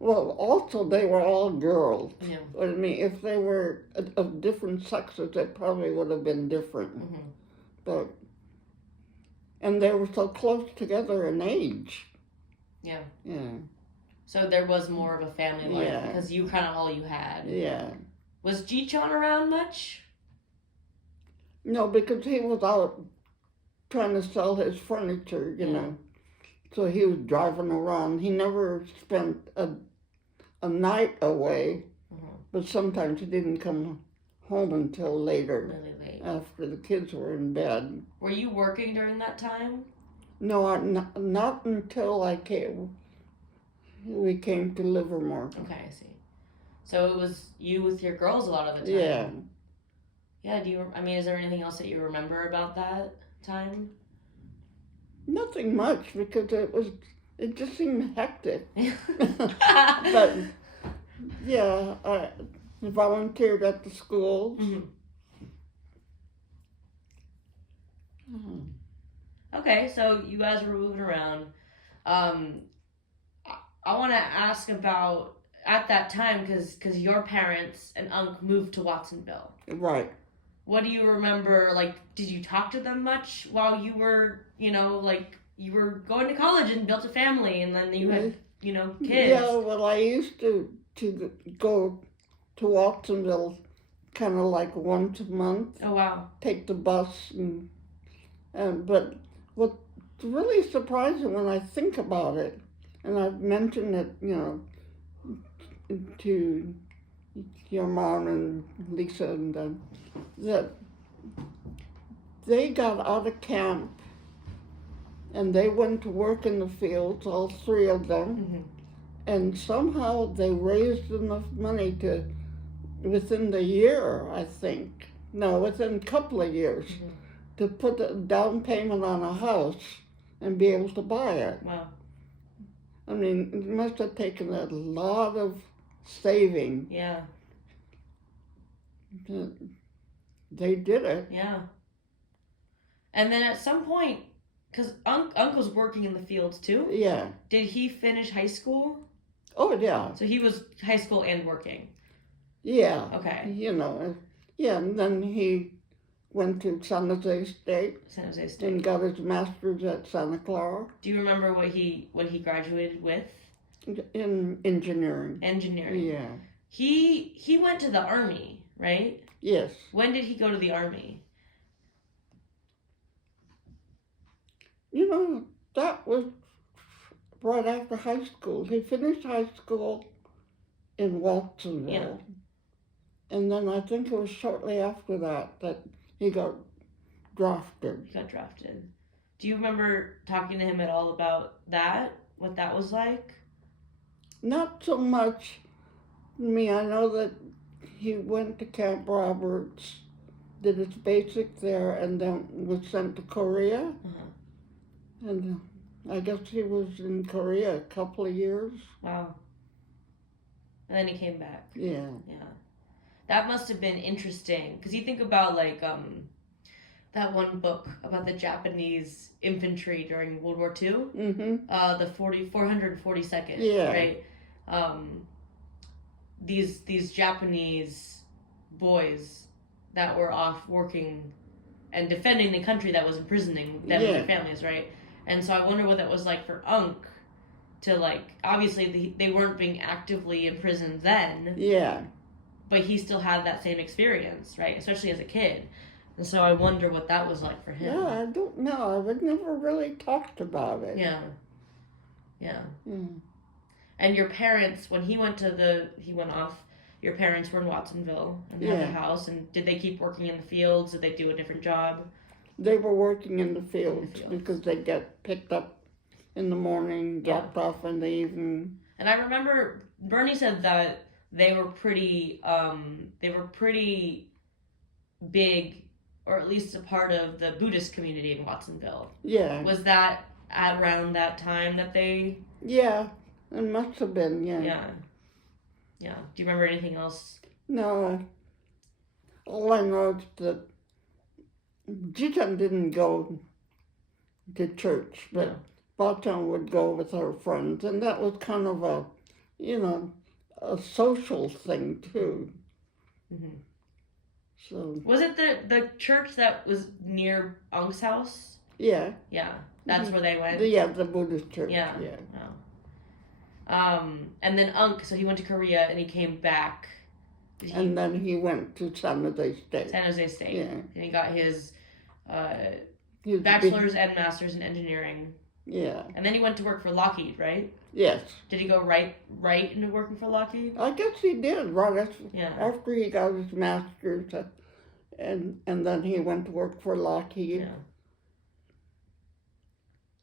also they were all girls. Yeah. I mean, if they were of different sexes, they probably would have been different. Mm-hmm. And they were so close together in age. Yeah. Yeah. So there was more of a family life Yeah. because you kind of all you had. Yeah. Was Jichon around much? No, because he was out trying to sell his furniture, So he was driving around. He never spent a night away, but sometimes he didn't come home until later. Really late. After the kids were in bed. Were you working during that time? No, not until we came to Livermore. Okay, I see. So it was you with your girls a lot of the time. Yeah. Yeah, is there anything else that you remember about that time? Nothing much, because it just seemed hectic. But, yeah, I volunteered at the school. Mm-hmm. Okay, so you guys were moving around. I want to ask about, at that time, because your parents and Unc moved to Watsonville. Right. What do you remember, like, did you talk to them much while you were, you were going to college and built a family, and then you had, kids? Yeah, well, I used to go to Watsonville kind of like once a month. Oh, wow. Take the bus, but what's really surprising when I think about it, and I've mentioned it, to your mom and Lisa and them, that they got out of camp and they went to work in the fields, all three of them, and somehow they raised enough money to, within the year, I think, within a couple of years, to put a down payment on a house and be able to buy it. Wow. I mean, it must have taken a lot of saving. Yeah. They did it. Yeah. And then at some point, because Uncle's working in the fields too? Yeah. Did he finish high school? Oh, yeah. So he was high school and working? Yeah. Okay. Yeah, and then he went to San Jose State. San Jose State. And got his master's at Santa Clara. Do you remember what he graduated with? In engineering. Engineering. Yeah. He went to the Army, right? Yes. When did he go to the Army? That was right after high school. He finished high school in Watsonville. Yeah. And then I think it was shortly after that he got drafted. He got drafted. Do you remember talking to him at all about that? What that was like? Not so much me. I know that he went to Camp Roberts, did his basic there, and then was sent to Korea. Uh-huh. And I guess he was in Korea a couple of years. Wow. And then he came back. Yeah. Yeah. That must have been interesting. Because you think about, like, that one book about the Japanese infantry during World War II. Mm-hmm. The 442nd. Yeah. Right? These Japanese boys that were off working and defending the country that was imprisoning them and their families, right? And so I wonder what that was like for Unk to, like, obviously they weren't being actively imprisoned then. Yeah. But he still had that same experience, right? Especially as a kid. And so I wonder what that was like for him. Yeah, I don't know. I've never really talked about it. Yeah. Yeah. Mm. And your parents, when he went off, your parents were in Watsonville and had a house. And did they keep working in the fields? Did they do a different job? They were working in the fields because they get picked up in the morning, dropped off in the evening. And I remember Bernie said that they were pretty big, or at least a part of the Buddhist community in Watsonville. Yeah. Was that around that time that they... Yeah, it must have been, yeah. Yeah. Yeah. Do you remember anything else? No. All I know is that Baachan didn't go to church, but Baachan would go with her friends, and that was kind of a social thing, too. Mm-hmm. So. Was it the church that was near Unk's house? Yeah. Yeah. That's where they went? The Buddhist church. Yeah. Yeah. Oh. And then Unk, so he went to Korea and he came back. And then he went to San Jose State. San Jose State. Yeah. And he got his bachelor's and master's in engineering. Yeah. And then he went to work for Lockheed, right? Yes. Did he go right into working for Lockheed? I guess he did, right after he got his master's. And then he went to work for Lockheed. Yeah.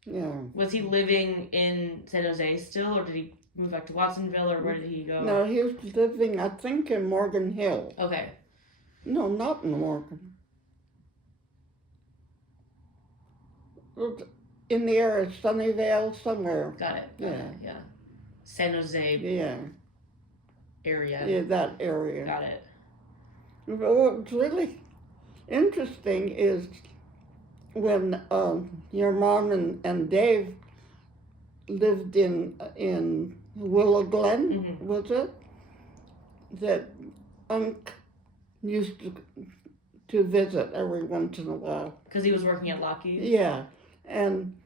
Yeah. Was he living in San Jose still, or did he move back to Watsonville, or where did he go? No, he was living, I think, in Morgan Hill. Okay. No, not in Morgan. In the area of Sunnyvale, somewhere. Got it. Yeah. Yeah. San Jose area. Yeah, that area. Got it. But what's really interesting is when your mom and Dave lived in Willow Glen, was it? That Unk used to visit every once in a while. Because he was working at Lockheed? Yeah. And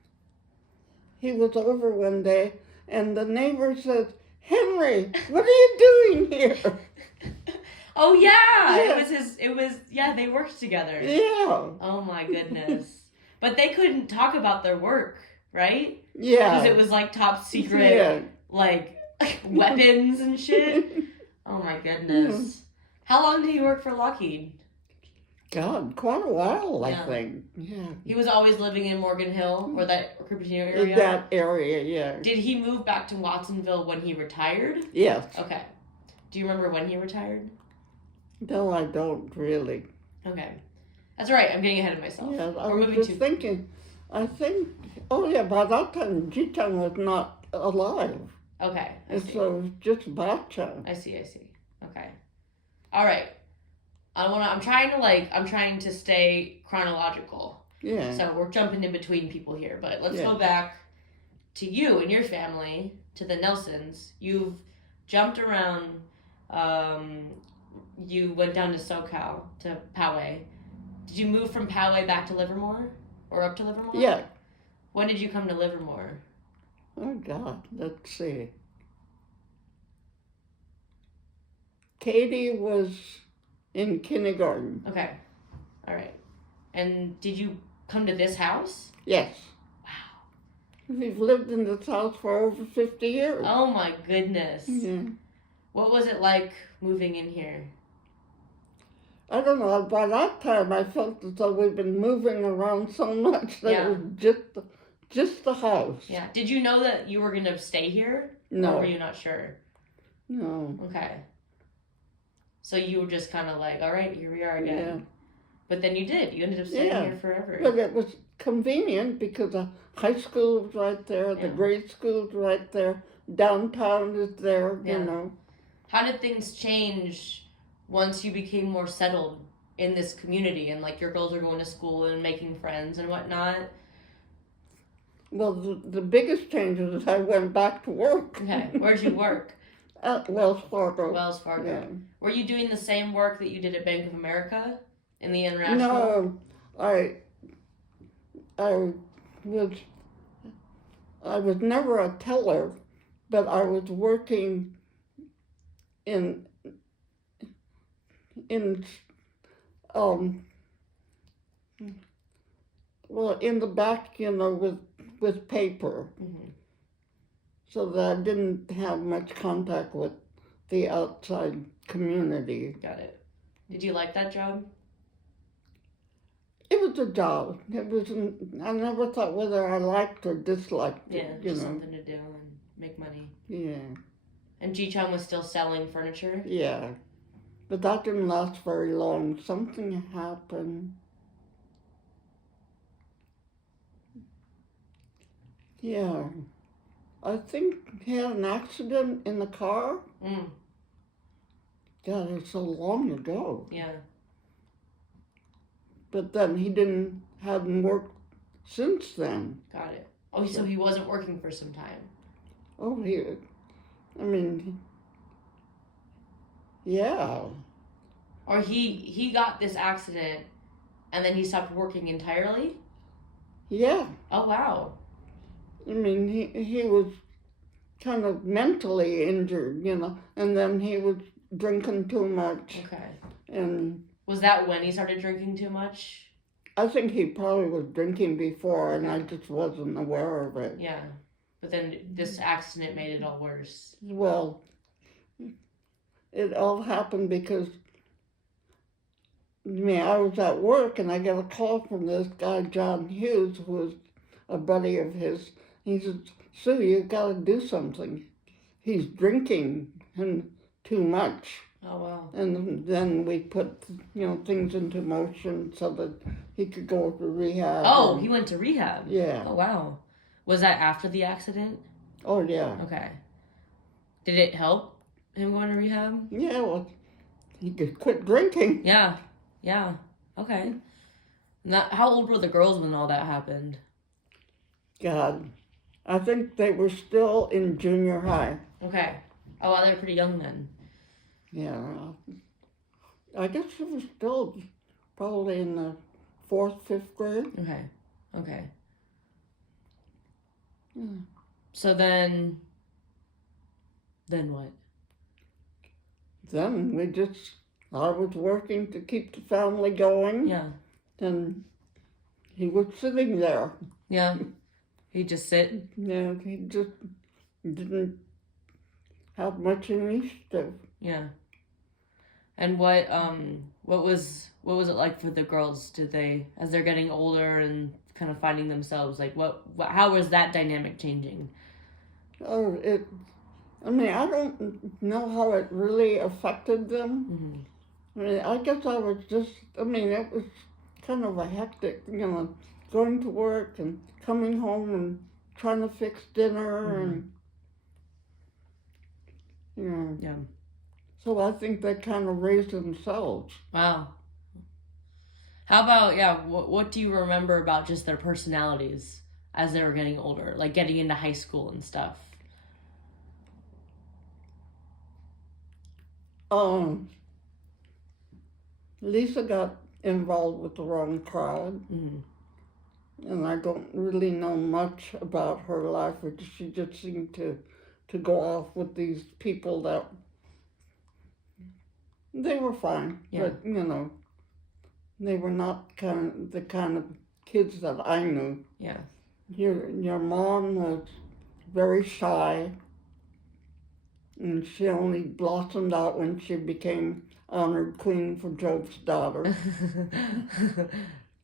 he was over one day, and the neighbor says, "Henry, what are you doing here?" Oh yeah. They worked together. Yeah. Oh my goodness. But they couldn't talk about their work, right? Yeah. Because it was like top secret, like weapons and shit. Oh my goodness. How long did he work for Lockheed? God, quite a while, I think. Yeah. He was always living in Morgan Hill, or that Cupertino area? In that area, yeah. Did he move back to Watsonville when he retired? Yes. Okay. Do you remember when he retired? No, I don't really. Okay. That's all right. I'm getting ahead of myself. Yeah, I was just thinking, I think, by that time, Baachan was not alive. Okay. And so it was just Baachan. I see. Okay. All right. I'm trying to stay chronological. Yeah. So we're jumping in between people here, but let's go back to you and your family, to the Nelsons. You've jumped around. You went down to SoCal, to Poway. Did you move from Poway back to Livermore? Or up to Livermore? Yeah. When did you come to Livermore? Oh, God. Let's see. Katie was in kindergarten. Okay. All right. And did you come to this house? Yes. Wow. We've lived in this house for over 50 years. Oh, my goodness. Yeah. What was it like moving in here? I don't know. By that time, I felt as though we'd been moving around so much that it was just the house. Yeah. Did you know that you were going to stay here? No. Or were you not sure? No. Okay. So you were just kind of like, all right, here we are again. Yeah. But then you did. You ended up staying Yeah. here forever. But it was convenient because the high school was right there, the Yeah. grade school was right there, downtown is there, Yeah. you know. How did things change once you became more settled in this community and like your girls are going to school and making friends and whatnot? Well, the biggest change is I went back to work. Okay. Where'd you work? At Wells Fargo. Wells Fargo. Yeah. Were you doing the same work that you did at Bank of America in the international? No, I was never a teller, but I was working in well, in the back, you know, with paper, Mm-hmm. so that I didn't have much contact with the outside community. Got it. Did you like that job? It was a job. It wasn't. I never thought whether I liked or disliked Yeah, it. You just know. something to do and make money. Yeah. And Ji-Chun was still selling furniture? Yeah. But that didn't last very long. Something happened. Yeah. I think he had an accident in the car. Mm, God, it's so long ago. yeah. But then he hadn't worked since then. Got it. Oh, so he wasn't working for some time. Oh, yeah. Or he got this accident and then he stopped working entirely? Yeah. Oh, wow. I mean, he was kind of mentally injured, you know, and then he was drinking too much. Okay. And Was that when he started drinking too much? I think he probably was drinking before, and I just wasn't aware of it. Yeah. But then this accident made it all worse. Well, it all happened because I was at work and I got a call from this guy, John Hughes, who was a buddy of his. He said, "Sue, you got to do something. He's drinking and too much." Oh, wow. And then we put, things into motion so that he could go to rehab. Oh, he went to rehab? Yeah. Oh, wow. Was that after the accident? Oh, yeah. Okay. Did it help him going to rehab? Yeah, well, he could quit drinking. Yeah. Yeah. Okay. How old were the girls when all that happened? God, I think they were still in junior high. Okay. Oh, well, they were pretty young then. Yeah. I guess it was still probably in the 4th, 5th grade. Okay. Okay. Yeah. So then what? Then I was working to keep the family going. Yeah. And he was sitting there. Yeah. He'd just sit? Yeah, he just didn't have much initiative. Yeah. And what was it like for the girls? Did they, as they're getting older and kind of finding themselves, like how was that dynamic changing? Oh, I don't know how it really affected them. Mm-hmm. I guess I was it was kind of a hectic, going to work and coming home and trying to fix dinner and, Yeah. So I think they kind of raised themselves. Wow. How about, what do you remember about just their personalities as they were getting older, like getting into high school and stuff? Lisa got involved with the wrong crowd. Mm-hmm. And I don't really know much about her life. She just seemed to go off with these people that they were fine, but they were not the kind of kids that I knew. Yeah. Your mom was very shy, and she only blossomed out when she became honored queen for Job's daughter.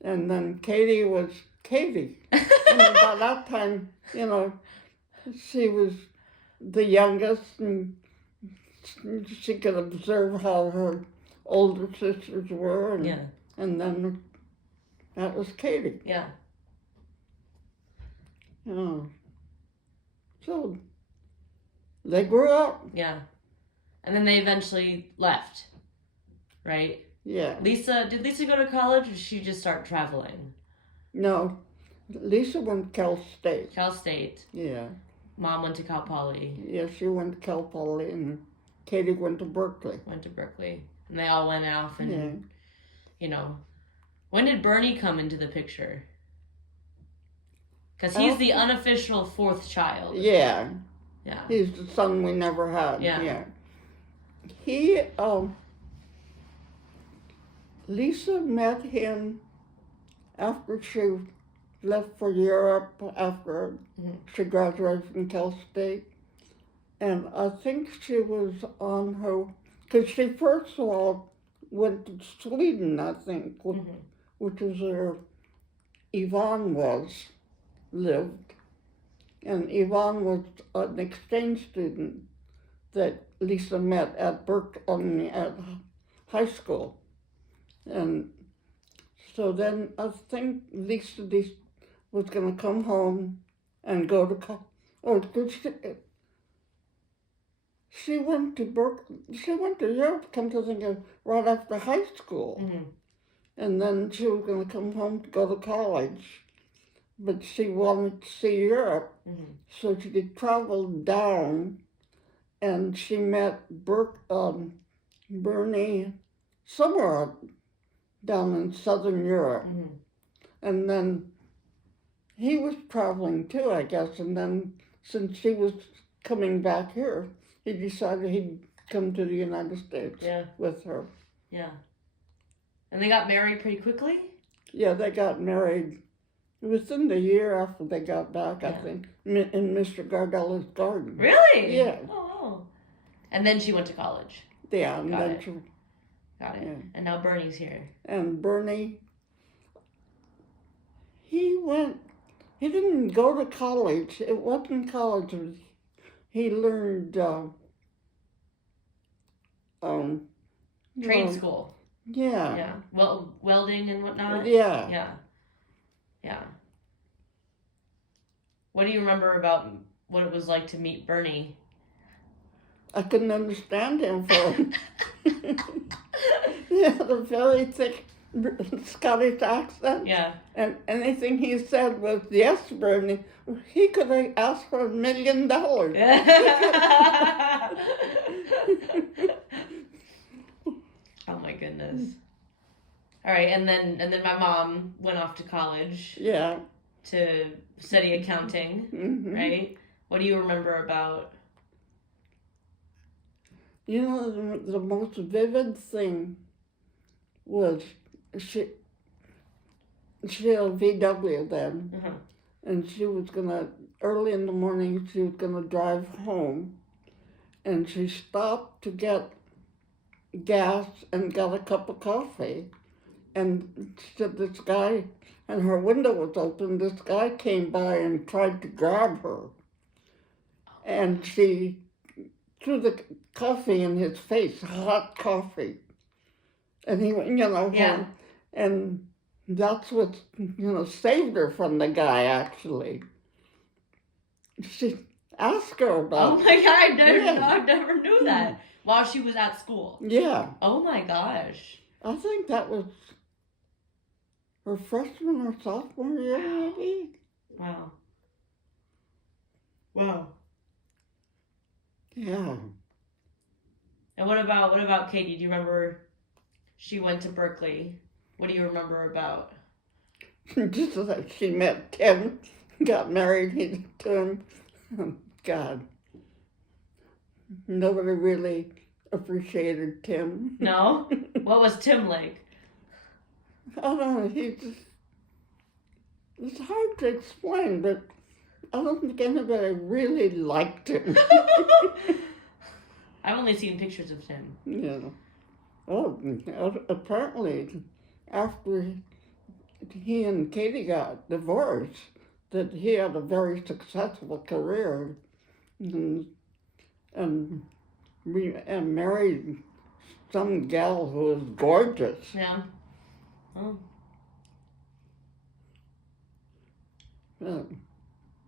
And then Katie was Katie. And by that time, she was the youngest, and she could observe how her older sisters were, Yeah. and then that was Katie. Yeah. Oh. So they grew up. Yeah. And then they eventually left, right? Yeah. Did Lisa go to college, or did she just start traveling? No, Lisa went to Cal State. Cal State. Yeah. Mom went to Cal Poly. Yeah, she went to Cal Poly, and Katie went to Berkeley. Went to Berkeley. And they all went off and, Yeah. you know. When did Bernie come into the picture? Because he's the unofficial fourth child. Yeah. Yeah. He's the son we never had. Yeah. He, Lisa met him after she left for Europe, after she graduated from Cal State. And I think she was on her, because she first of all went to Sweden, I think, which is where Yvonne lived. And Yvonne was an exchange student that Lisa met at at high school. And so then I think Lisa was going to come home and go to she went to Europe, come to think of, right after high school. And then she was going to come home to go to college. But she wanted to see Europe, so she traveled down, and she met Bernie somewhere down in Southern Europe. And then he was traveling too, I guess, and then since she was coming back here, he decided he'd come to the United States with her. Yeah. And they got married pretty quickly? Yeah, they got married within the year after they got back, I think, in Mr. Gardella's garden. Really? Yeah. Oh. And then she went to college. Yeah, and Got then it. she... Got it. Yeah. And now Bernie's here. And Bernie, he didn't go to college. It wasn't college. He learned, Trade school. Yeah. Yeah. Well, welding and whatnot. Yeah. Yeah. Yeah. What do you remember about what it was like to meet Bernie? I couldn't understand him for he had a very thick Scottish accent. Yeah. And anything he said was, yes, Bernie. He could have asked for $1 million. Oh my goodness. All right, and then my mom went off to college. Yeah. To study accounting, right? What do you remember about? You know, the most vivid thing was she had a VW then, and she was early in the morning, she was gonna drive home, and she stopped to get gas and got a cup of coffee, and said this guy, and her window was open, this guy came by and tried to grab her, and she threw the coffee in his face, hot coffee. And he went, and that's what, saved her from the guy, actually. She asked her about Oh my God, I never knew that. While she was at school. Yeah. Oh my gosh. I think that was her freshman or sophomore year, maybe. Wow. Wow. Yeah. And what about Katie? Do you remember she went to Berkeley? What do you remember about? Just like she met Tim, got married to him. Oh, God. Nobody really appreciated Tim. No? What was Tim like? I don't know, it's hard to explain, but I don't think anybody really liked him. I've only seen pictures of Tim. Yeah. Oh, apparently, after he and Katie got divorced, that he had a very successful career. And and married some gal who was gorgeous. Yeah. Oh. Uh,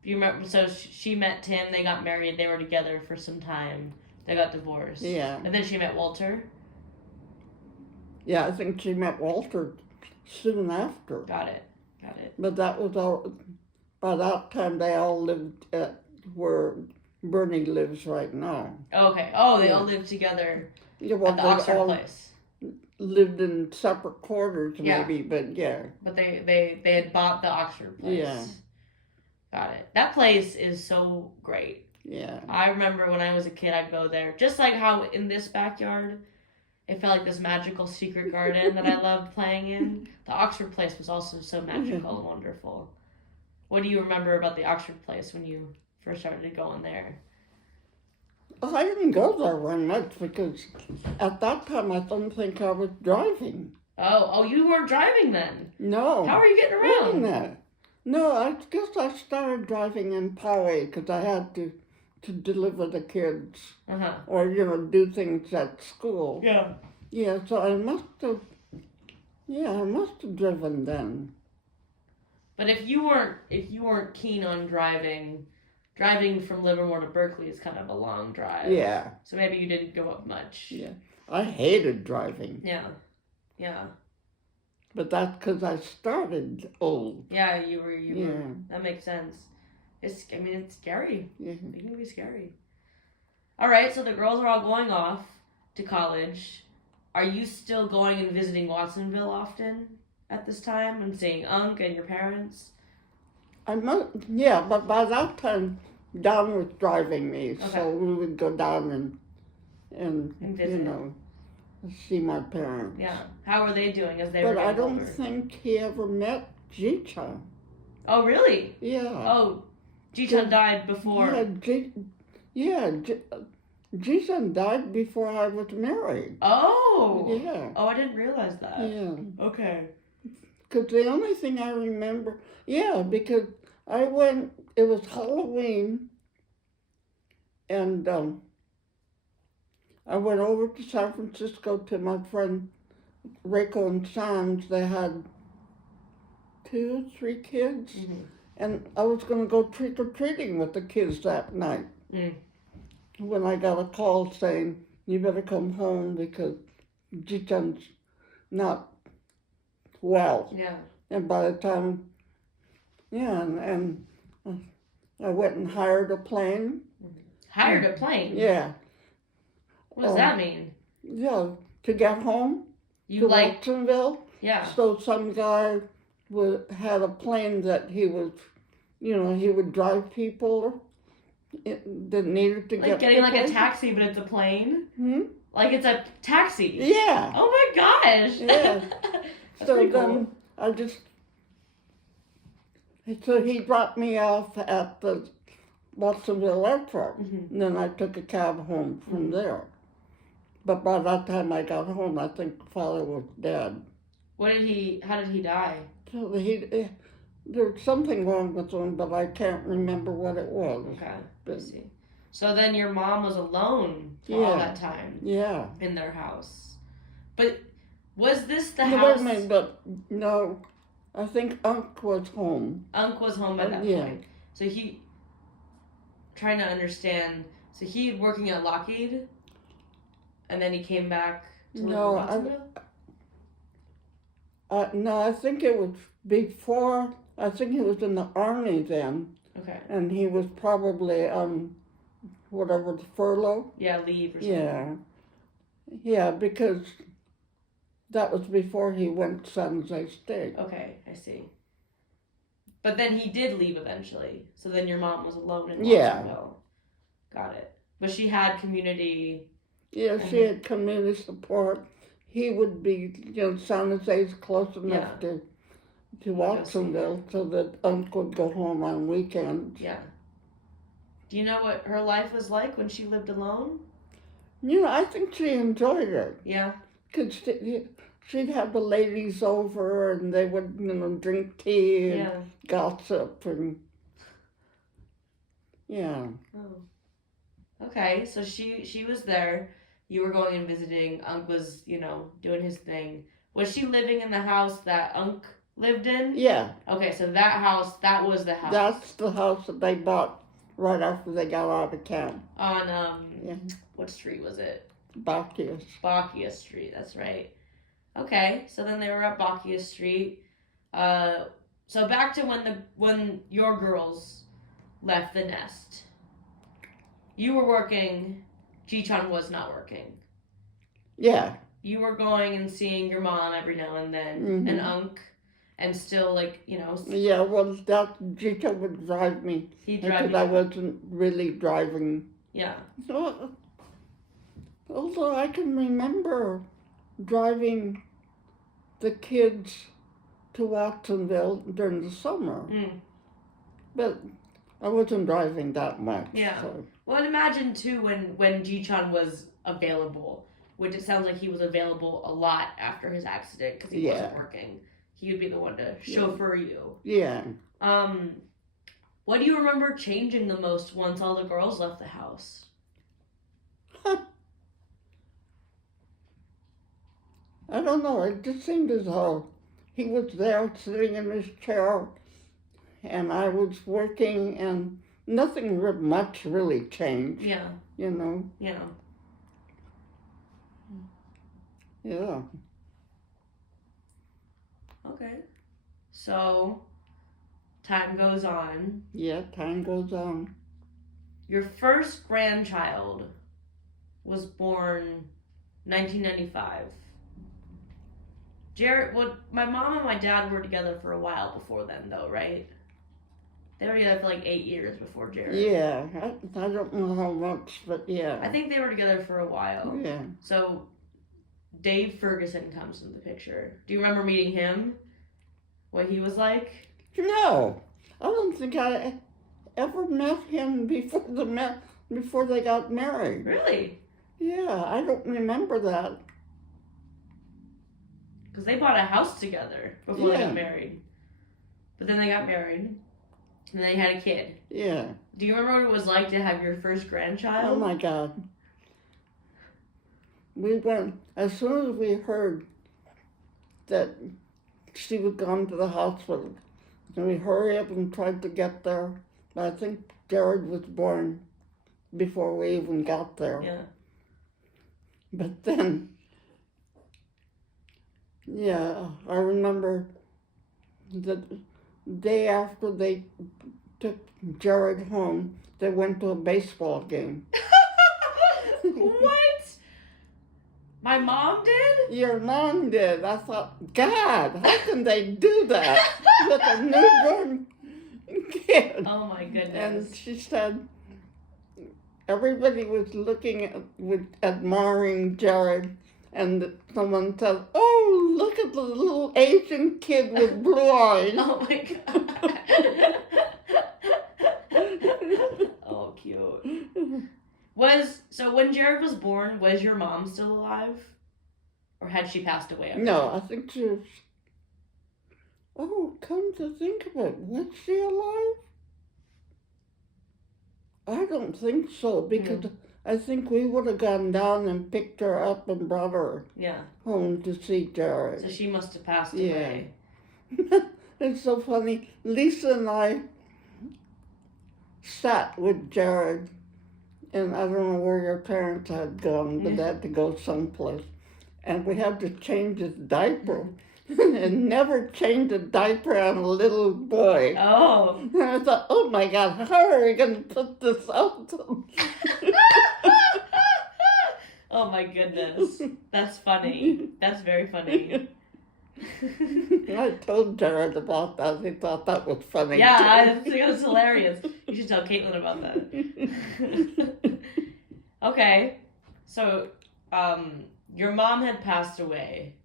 You remember? So she met Tim. They got married. They were together for some time. They got divorced. Yeah. And then she met Walter. Yeah, I think she met Walter soon after. Got it. Got it. But that was all. By that time, they all lived at where Bernie lives right now. Okay. Oh, they all lived together Yeah, well, at the they Oxford all place. lived in separate quarters, Yeah. maybe, but yeah. But they had bought the Oxford place. Yeah. Got it. That place is so great. Yeah. I remember when I was a kid, I'd go there. Just like how in this backyard, it felt like this magical secret garden that I loved playing in. The Oxford place was also so magical and wonderful. What do you remember about the Oxford place when you first started going there? Oh, I didn't go there very much because at that time I don't think I was driving. Oh, you weren't driving then. No. How are you getting Wait a around? minute. No, I guess I started driving in Poway because I had to deliver the kids or, do things at school. Yeah. Yeah, so I must have driven then. But if you weren't keen on driving from Livermore to Berkeley is kind of a long drive. Yeah. So maybe you didn't go up much. Yeah. I hated driving. Yeah. Yeah. But that's because I started old. Yeah, you were. That makes sense. It's scary. Yeah. It can be scary. All right, so the girls are all going off to college. Are you still going and visiting Watsonville often at this time and seeing Unc and your parents? But by that time, Don was driving me, so we would go down and visit. See my parents. Yeah. How are they doing as they were But I don't older? think he ever met Ji-chan. Oh, really? Yeah. Oh, Ji-chan died before. Ji-chan died before I was married. Oh. Yeah. Oh, I didn't realize that. Yeah. Okay. Because the only thing I remember, because I went, it was Halloween, and I went over to San Francisco to my friend Rico and Sam's. They had 2, 3 kids, and I was going to go trick-or-treating with the kids that night. When I got a call saying, you better come home because Ji-chan's not well. Yeah. And by the time, and I went and hired a plane. Hired a plane? Yeah. What does that mean? Yeah, to get home You to Watsonville. Yeah. So some guy had a plane that he was, he would drive people that needed to get Like getting like a place. taxi, but it's a plane? Like it's a taxi? Yeah. Oh my gosh! Yeah. That's So pretty then cool. So he dropped me off at the Watsonville airport. And then I took a cab home from there. But by that time I got home, I think Father was dead. How did he die? So there's something wrong with him, but I can't remember what it was. Okay, But, I see. So then your mom was alone for all that time yeah. in their house. But was this the No, house? wait a minute, but no, I think Unc was home. Unc was home by that point. So trying to understand, so he working at Lockheed, and then he came back to live in Watsonville? No, I think it was before, I think he was in the Army then. Okay. And he was probably, the furlough. Yeah, leave or something. Yeah. Yeah, because that was before he went to San Jose State. Okay, I see. But then he did leave eventually. So then your mom was alone in Yeah. Watsonville. Got it. But she had community. Yeah, she had community support. He would be, San Jose's close enough to Watsonville so that Unc would go home on weekends. Yeah. Do you know what her life was like when she lived alone? I think she enjoyed it. Yeah. Because she'd have the ladies over and they would, drink tea and gossip and, Oh. Okay, so she was there. You were going and visiting. Unc was, doing his thing. Was she living in the house that Unc lived in? Yeah, Okay, so that house, that was the house. that's the house that they bought right after they got out of camp. On, Yeah. what street was it? Bacchus. Baachan Street, that's right. Okay, so then they were at Baachan Street. So back to when your girls left the nest. You were working, Ji-chan was not working. Yeah. You were going and seeing your mom every now and then, Mhm. and Unc, and still, Yeah, well, that Gita would drive me he'd drive because you. I wasn't really driving. Yeah. So, although I can remember driving the kids to Watsonville during the summer, Mm. but I wasn't driving that much. Yeah. So. Well, and imagine, too, when Ji-chan was available, which it sounds like he was available a lot after his accident because he wasn't working. He would be the one to chauffeur you. Yeah. What do you remember changing the most once all the girls left the house? I don't know. It just seemed as though he was there sitting in his chair and I was working and nothing much really changed. Yeah. You know? Yeah. Yeah. Okay. So, time goes on. Yeah, time goes on. Your first grandchild was born 1995. Jared, my mom and my dad were together for a while before then, though, right? They were together for like 8 years before Jared. Yeah, I don't know how much, but yeah. I think they were together for a while. Yeah. So, Dave Ferguson comes into the picture. Do you remember meeting him? What he was like? No, I don't think I ever met him before they got married. Really? Yeah, I don't remember that. Because they bought a house together before they got married. But then they got married. And they had a kid. Yeah. Do you remember what it was like to have your first grandchild? Oh my God. We went, as soon as we heard that she was gone to the hospital, and we hurried up and tried to get there. But I think Jared was born before we even got there. Yeah. But then, yeah, I remember the day after they took Jared home, they went to a baseball game. What? My mom did? Your mom did. I thought, God, how can they do that with a newborn kid? Oh my goodness. And she said, everybody was looking at, admiring Jared, and someone said, "Oh, look at the little Asian kid with blue eyes." Oh my God. Oh, cute. So when Jared was born, was your mom still alive? Or had she passed away? Already? No, I think she was. Oh, come to think of it, was she alive? I don't think so, because I think we would have gone down and picked her up and brought her home to see Jared. So she must have passed away. It's so funny. Lisa and I sat with Jared, and I don't know where your parents had gone, but they had to go someplace. And we had to change his diaper. And never change a diaper on a little boy. Oh. And I thought, oh my God, how are we going to put this out? Oh my goodness. That's funny. That's very funny. I told Jared about that. He thought that was funny. Yeah, I think it was hilarious. You should tell Caitlin about that. Okay. So, your mom had passed away.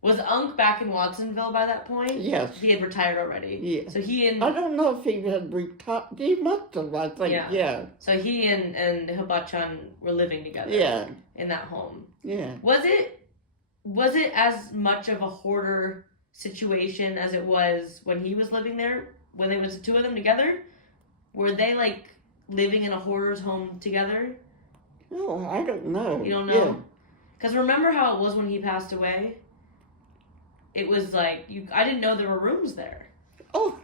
Was Unc back in Watsonville by that point? Yes. He had retired already. Yeah. So he and I don't know if he had retired. He must have, I think. Yeah. So he and Baachan were living together. Yeah. In that home. Yeah. Was it as much of a hoarder situation as it was when he was living there? When it was the two of them together? Were they like living in a hoarder's home together? Oh, I don't know. You don't know? Yeah. Because remember how it was when he passed away? It was like, I didn't know there were rooms there. Oh.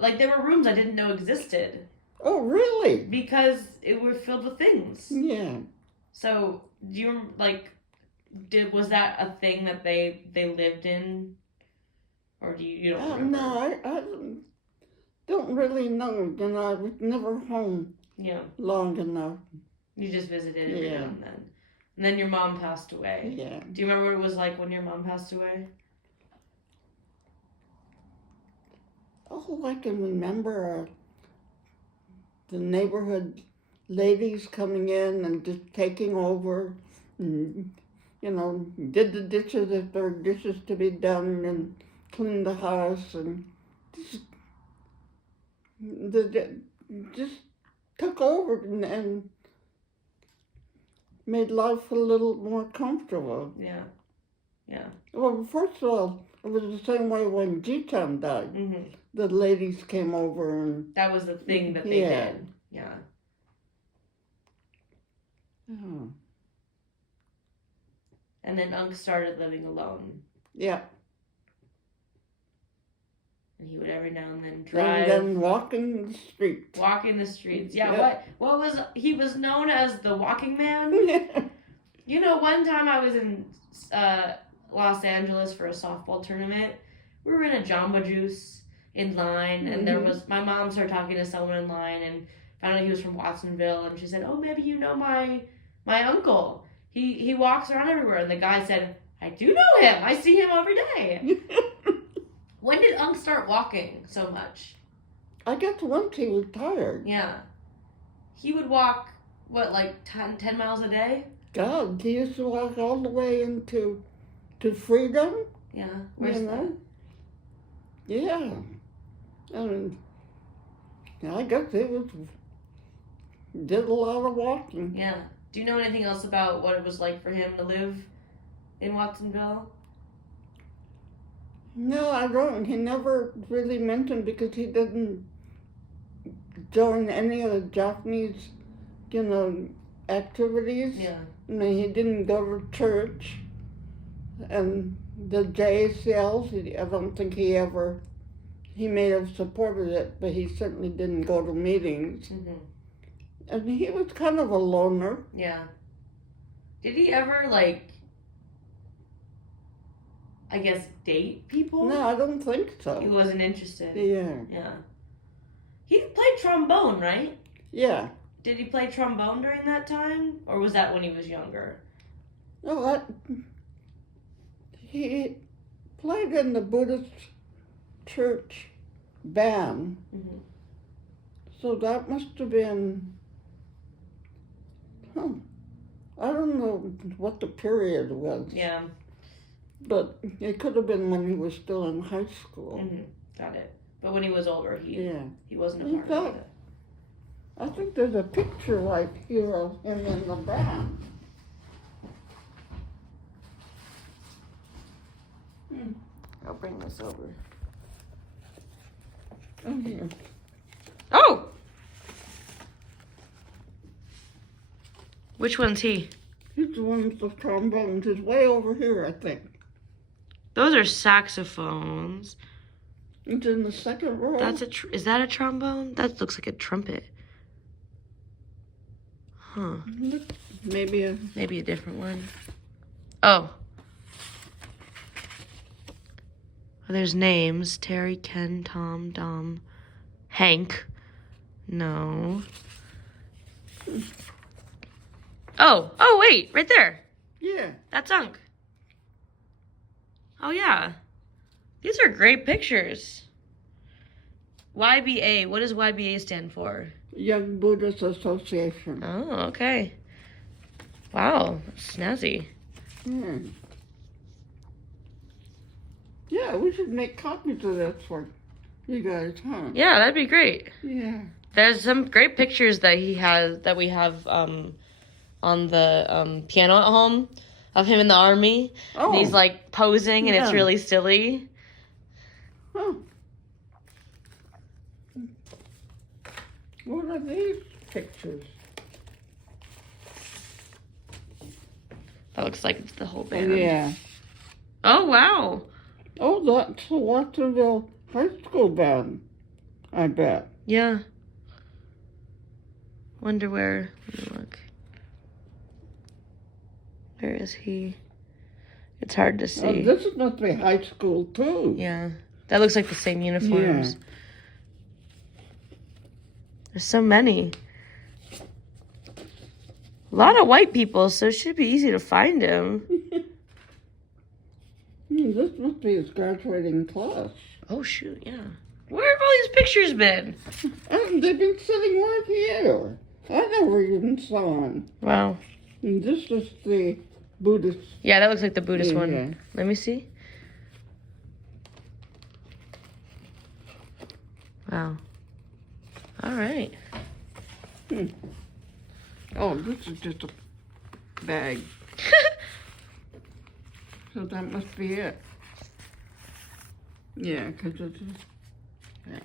Like, there were rooms I didn't know existed. Oh, really? Because it were filled with things. Yeah. So, do you, like, was that a thing that they lived in? Or do you don't remember? No, I don't really know. You know, I was never home long enough. You just visited every now and then. And then your mom passed away. Yeah. Do you remember what it was like when your mom passed away? Oh, I can remember the neighborhood ladies coming in and just taking over, and, you know, did the dishes if there were dishes to be done, and cleaned the house, and just took over and made life a little more comfortable. Yeah. Well, first of all, it was the same way when Baachan died. Mm-hmm. The ladies came over and... That was the thing that they did. Yeah. Oh. And then Unc started living alone. Yeah. And he would every now and then drive. And then walking the streets. Walking the streets. Yeah. What was... He was known as the walking man. Yeah. You know, one time I was in Los Angeles for a softball tournament. We were in a Jamba Juice in line, and there was... My mom started talking to someone in line and found out he was from Watsonville, and she said, "Oh, maybe you know my uncle. He walks around everywhere." And the guy said, "I do know him. I see him every day." When did Unc start walking so much? I guess once he was tired. Yeah. He would walk, what, like 10 miles a day? God, he used to walk all the way into Freedom. Yeah. Where's that? Yeah. I mean, I guess he did a lot of walking. Yeah. Do you know anything else about what it was like for him to live in Watsonville? No, I don't. He never really mentioned, because he didn't join any of the Japanese, activities. Yeah. I mean, he didn't go to church. And the JACLs, I don't think he may have supported it, but he certainly didn't go to meetings. Mm-hmm. And he was kind of a loner. Yeah. Did he ever, like, I guess, date people? No, I don't think so. He wasn't interested. Yeah. He played trombone, right? Yeah. Did he play trombone during that time? Or was that when he was younger? No, he played in the Buddhist church band. Mm-hmm. So that must have been, I don't know what the period was. Yeah. But it could have been when he was still in high school. Mm-hmm. Got it. But when he was older, he wasn't a In part of fact, it. I think there's a picture right here of him in the band. I'll bring this over. Oh, here. Oh! Which one's he? He's the one with the trombones. He's way over here, I think. Those are saxophones. He's in the second row. Is that a trombone? That looks like a trumpet. Huh. Maybe a different one. Oh. There's names. Terry, Ken, Tom, Dom, Hank. No. Oh, wait, right there. Yeah. That's Unc. Oh, yeah. These are great pictures. YBA. What does YBA stand for? Young Buddhist Association. Oh, okay. Wow, snazzy. Yeah, we should make copies of this for you guys, huh? Yeah, that'd be great. Yeah. There's some great pictures that we have on the piano at home of him in the army. Oh. And he's like posing, and it's really silly. Huh. What are these pictures. That looks like it's the whole band. Yeah. Oh, wow. Oh, that's the Waterville High School band, I bet. Yeah. Wonder where. Let me look. Where is he? It's hard to see. Oh, this must be high school, too. Yeah. That looks like the same uniforms. Yeah. There's so many. A lot of white people, so it should be easy to find him. This must be his graduating class. Oh, shoot, yeah. Where have all these pictures been? They've been sitting right here. I never even saw them. Wow. And this is the Buddhist. Yeah, that looks like the Buddhist one. Let me see. Wow. All right. Oh, this is just a bag. So that must be it. Yeah, because it's... Yeah.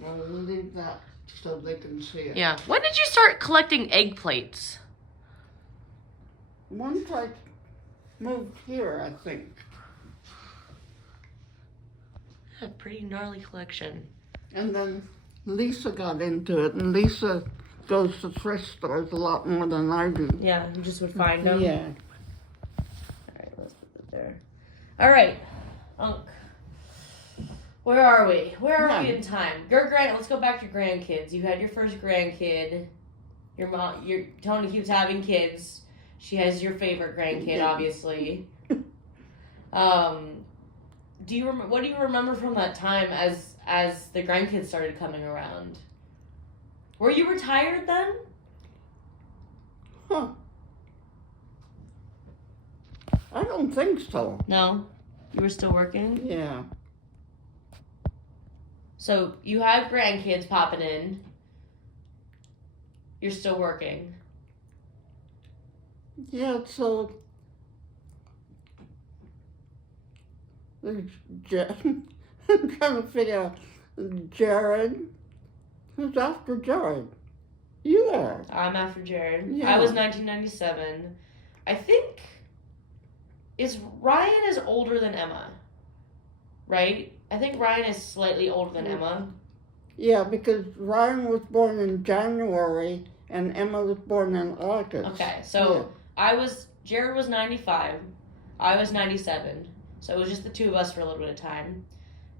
Well, we'll leave that so they can see it. Yeah. When did you start collecting egg plates? Once I moved here, I think. A pretty gnarly collection. And then Lisa got into it, and Lisa goes to thrift stores a lot more than I do. Yeah, you just would find them? Yeah. All right, let's put it there. All right, Unc. Where are we? Where are we in time? Let's go back to grandkids. You had your first grandkid. Tony keeps having kids. She has your favorite grandkid, obviously. What do you remember from that time as the grandkids started coming around? Were you retired then? Huh. I don't think so. No? You were still working? Yeah. So you have grandkids popping in. You're still working. Yeah, so I'm trying to figure out Jared. Who's after Jared? You are. I'm after Jared. Yeah. I was 1997. I think Ryan is older than Emma, right? I think Ryan is slightly older than Emma. Yeah, because Ryan was born in January and Emma was born in August. Okay, so Jared was 95. I was 97. So it was just the two of us for a little bit of time.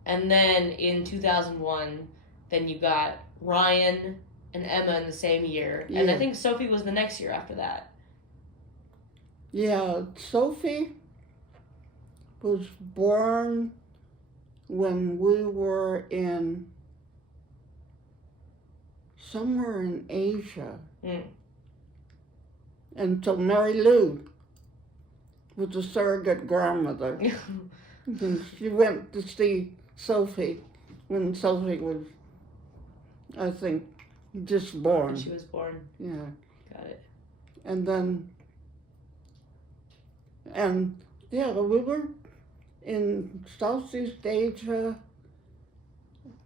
And then in 2001, then you got Ryan and Emma in the same year. Yeah. And I think Sophie was the next year after that. Yeah, Sophie was born when we were somewhere in Asia. Mm. And so Mary Lou was a surrogate grandmother. And she went to see Sophie when Sophie was, I think, just born. When she was born. Yeah. Got it. And then, we were in Southeast Asia,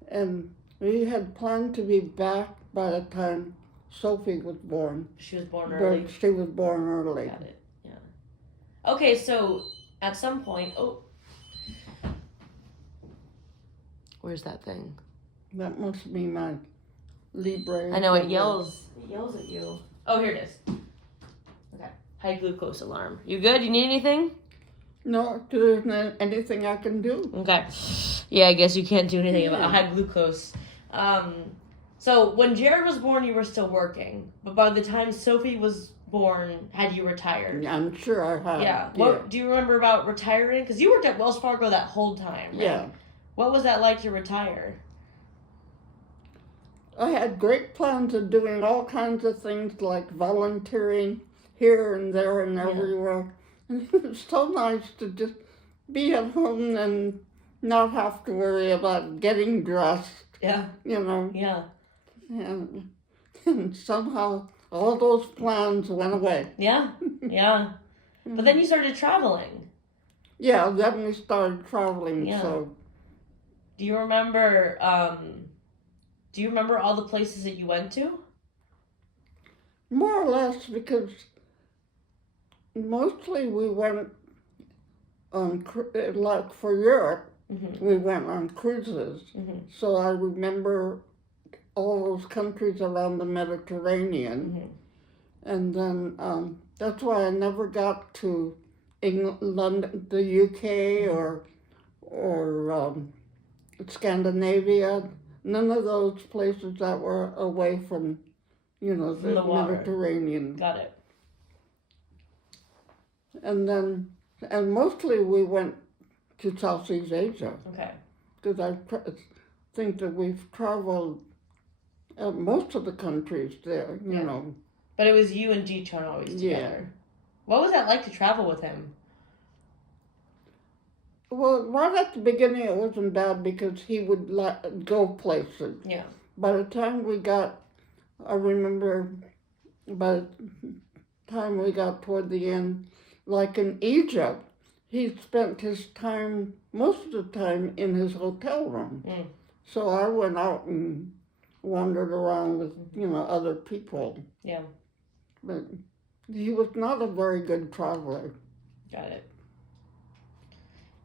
and we had planned to be back by the time Sophie was born. She was born early? But she was born early. Got it, yeah. Okay, so at some point, where's that thing? That must be my Libre. I know, it yells at you. Oh, here it is. Okay, high glucose alarm. You good? You need anything? No, there's not anything I can do. Okay. Yeah, I guess you can't do anything about high glucose. So when Jared was born, you were still working. But by the time Sophie was born, had you retired? I'm sure I have. Yeah. What do you remember about retiring? Because you worked at Wells Fargo that whole time, right? Yeah. What was that like to retire? I had great plans of doing all kinds of things like volunteering here and there and everywhere. And it was so nice to just be at home and not have to worry about getting dressed. Yeah. You know. Yeah. And somehow all those plans went away. Yeah. Yeah. But then you started traveling. Yeah, then we started traveling, so... Do you remember? Do you remember all the places that you went to? More or less, because mostly we went on, like for Europe, Mm-hmm. we went on cruises. Mm-hmm. So I remember all those countries around the Mediterranean. Mm-hmm. And then that's why I never got to England, the UK, or Scandinavia. None of those places that were away from, From the the water. Mediterranean. Got it. And mostly we went to Southeast Asia Okay. because I think that we've traveled most of the countries there. You Yeah. know. But it was you and Ji-chun always together. Yeah. What was that like to travel with him? Well, right at the beginning, it wasn't bad because he would go places. Yeah. By the time we got, I remember, by the time we got toward the end, like in Egypt, he spent his time, most of the time, in his hotel room. Mm. So I went out and wandered around with, other people. Yeah. But he was not a very good traveler. Got it.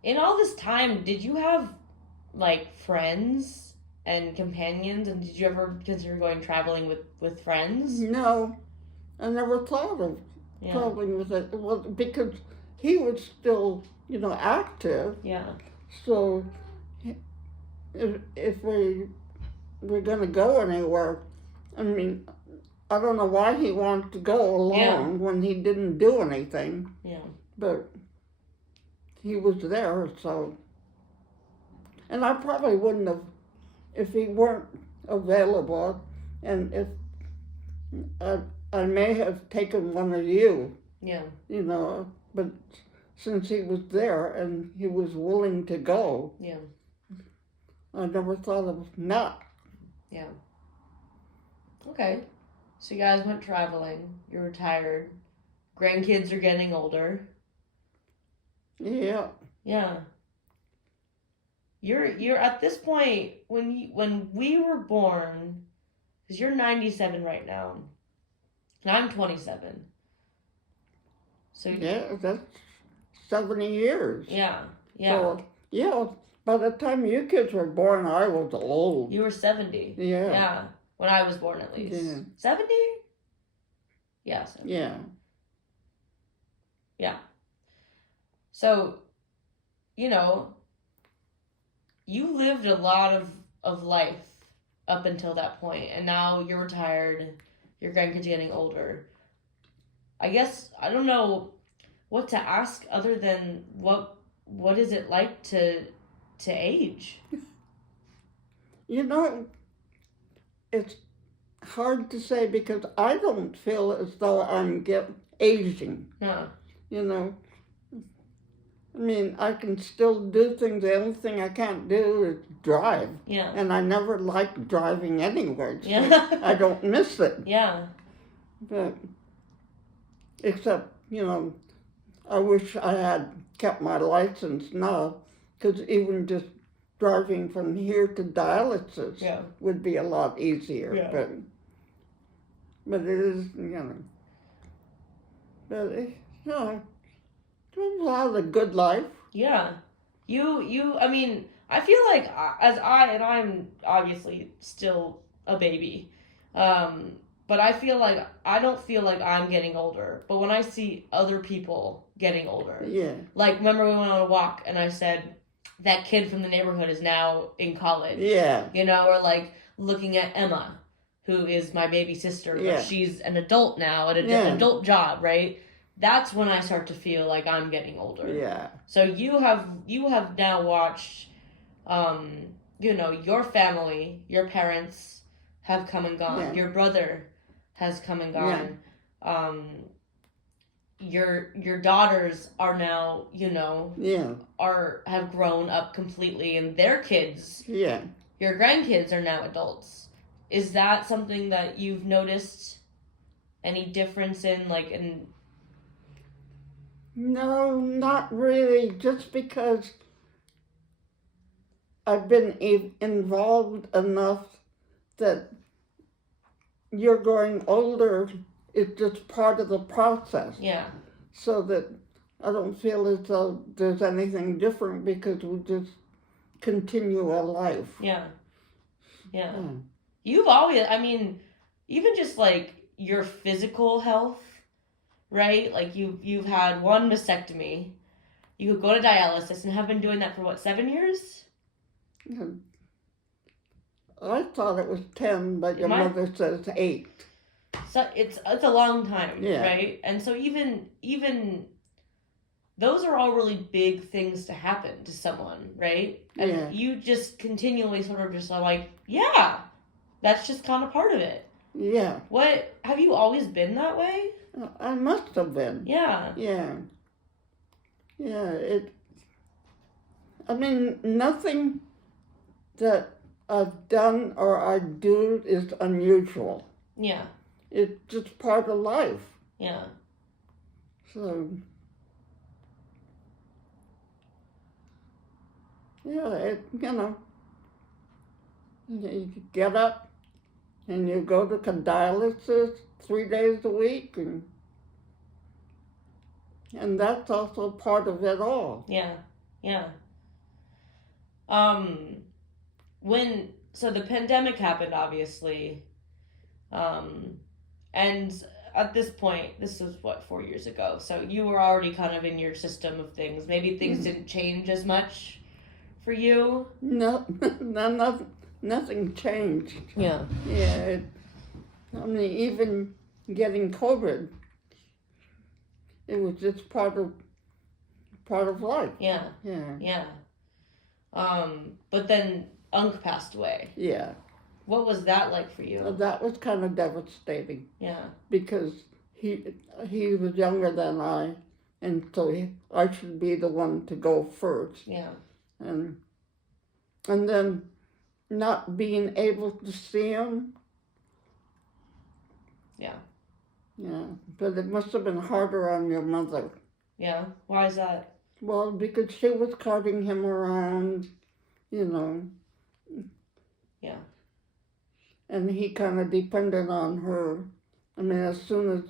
In all this time, did you have like friends and companions, and did you ever consider going traveling with friends? No, I never thought of Yeah. traveling with it. Well, because he was still, active. Yeah. So if we were going to go anywhere, I mean, I don't know why he wanted to go along when he didn't do anything. Yeah. But he was there, so. And I probably wouldn't have, if he weren't available, and if I may have taken one of you. Yeah. But since he was there and he was willing to go. Yeah. I never thought of not. Yeah. Okay. So you guys went traveling. You're retired. Grandkids are getting older. Yeah. Yeah. You're at this point when we were born, because you're 97 right now, and I'm 27. So Yeah, that's 70 years. yeah. So, yeah, by the time you kids were born, I was old. You were 70. Yeah. Yeah. When I was born, at least. Yeah. 70? Yeah. 70. Yeah. Yeah. So, you lived a lot of life up until that point, and now you're retired, your grandkids are getting older. I guess, I don't know what to ask other than what is it like to age? It's hard to say because I don't feel as though I'm aging. No. I mean, I can still do things. The only thing I can't do is drive. Yeah. And I never liked driving anywhere. So Yeah. I don't miss it. Yeah. But, except, I wish I had kept my license now, because even just driving from here to dialysis would be a lot easier. Yeah. But it is, but it was a good life. Yeah. I mean, I feel like I'm obviously still a baby, but I don't feel like I'm getting older. But when I see other people getting older, like remember we went on a walk and I said that kid from the neighborhood is now in college. Yeah. Or like looking at Emma, who is my baby sister, but she's an adult now at an adult job, right? That's when I start to feel like I'm getting older. Yeah. So you have now watched, your family, your parents have come and gone. Yeah. Your brother has come and gone. Yeah. Your daughters are now, have grown up completely, and their kids. Yeah. Your grandkids are now adults. Is that something that you've noticed? Any difference in? No, not really. Just because I've been involved enough that you're growing older. It's just part of the process. Yeah. So that I don't feel as though there's anything different because we just continue our life. Yeah. Yeah. Mm. You've always, I mean, even just like your physical health, right? Like you've had one mastectomy. You could go to dialysis and have been doing that for what, 7 years? I thought it was 10, but your mother says 8. So it's a long time, Yeah. right? And so even those are all really big things to happen to someone, right? And Yeah. you just continually sort of just are like, yeah, that's just kind of part of it. Yeah. What, have you always been that way? I must have been. Yeah. Yeah. Yeah. I mean, nothing that I've done or I do is unusual. Yeah. It's just part of life. Yeah. So, yeah, you get up and you go to dialysis 3 days a week, and that's also part of it all. Yeah. Yeah. So the pandemic happened, obviously, and at this point, this was 4 years ago, so you were already kind of in your system of things. Maybe things didn't change as much for you. No, nothing changed. Yeah. Yeah, I mean, even getting COVID, it was just part of life. Yeah. Yeah. Yeah. But then Unc passed away. Yeah. What was that like for you? That was kind of devastating. Yeah. Because he was younger than I, and so I should be the one to go first. Yeah. And then not being able to see him. Yeah. Yeah. But it must have been harder on your mother. Yeah. Why is that? Well, because she was carting him around, Yeah. And he kind of depended on her. I mean, as soon as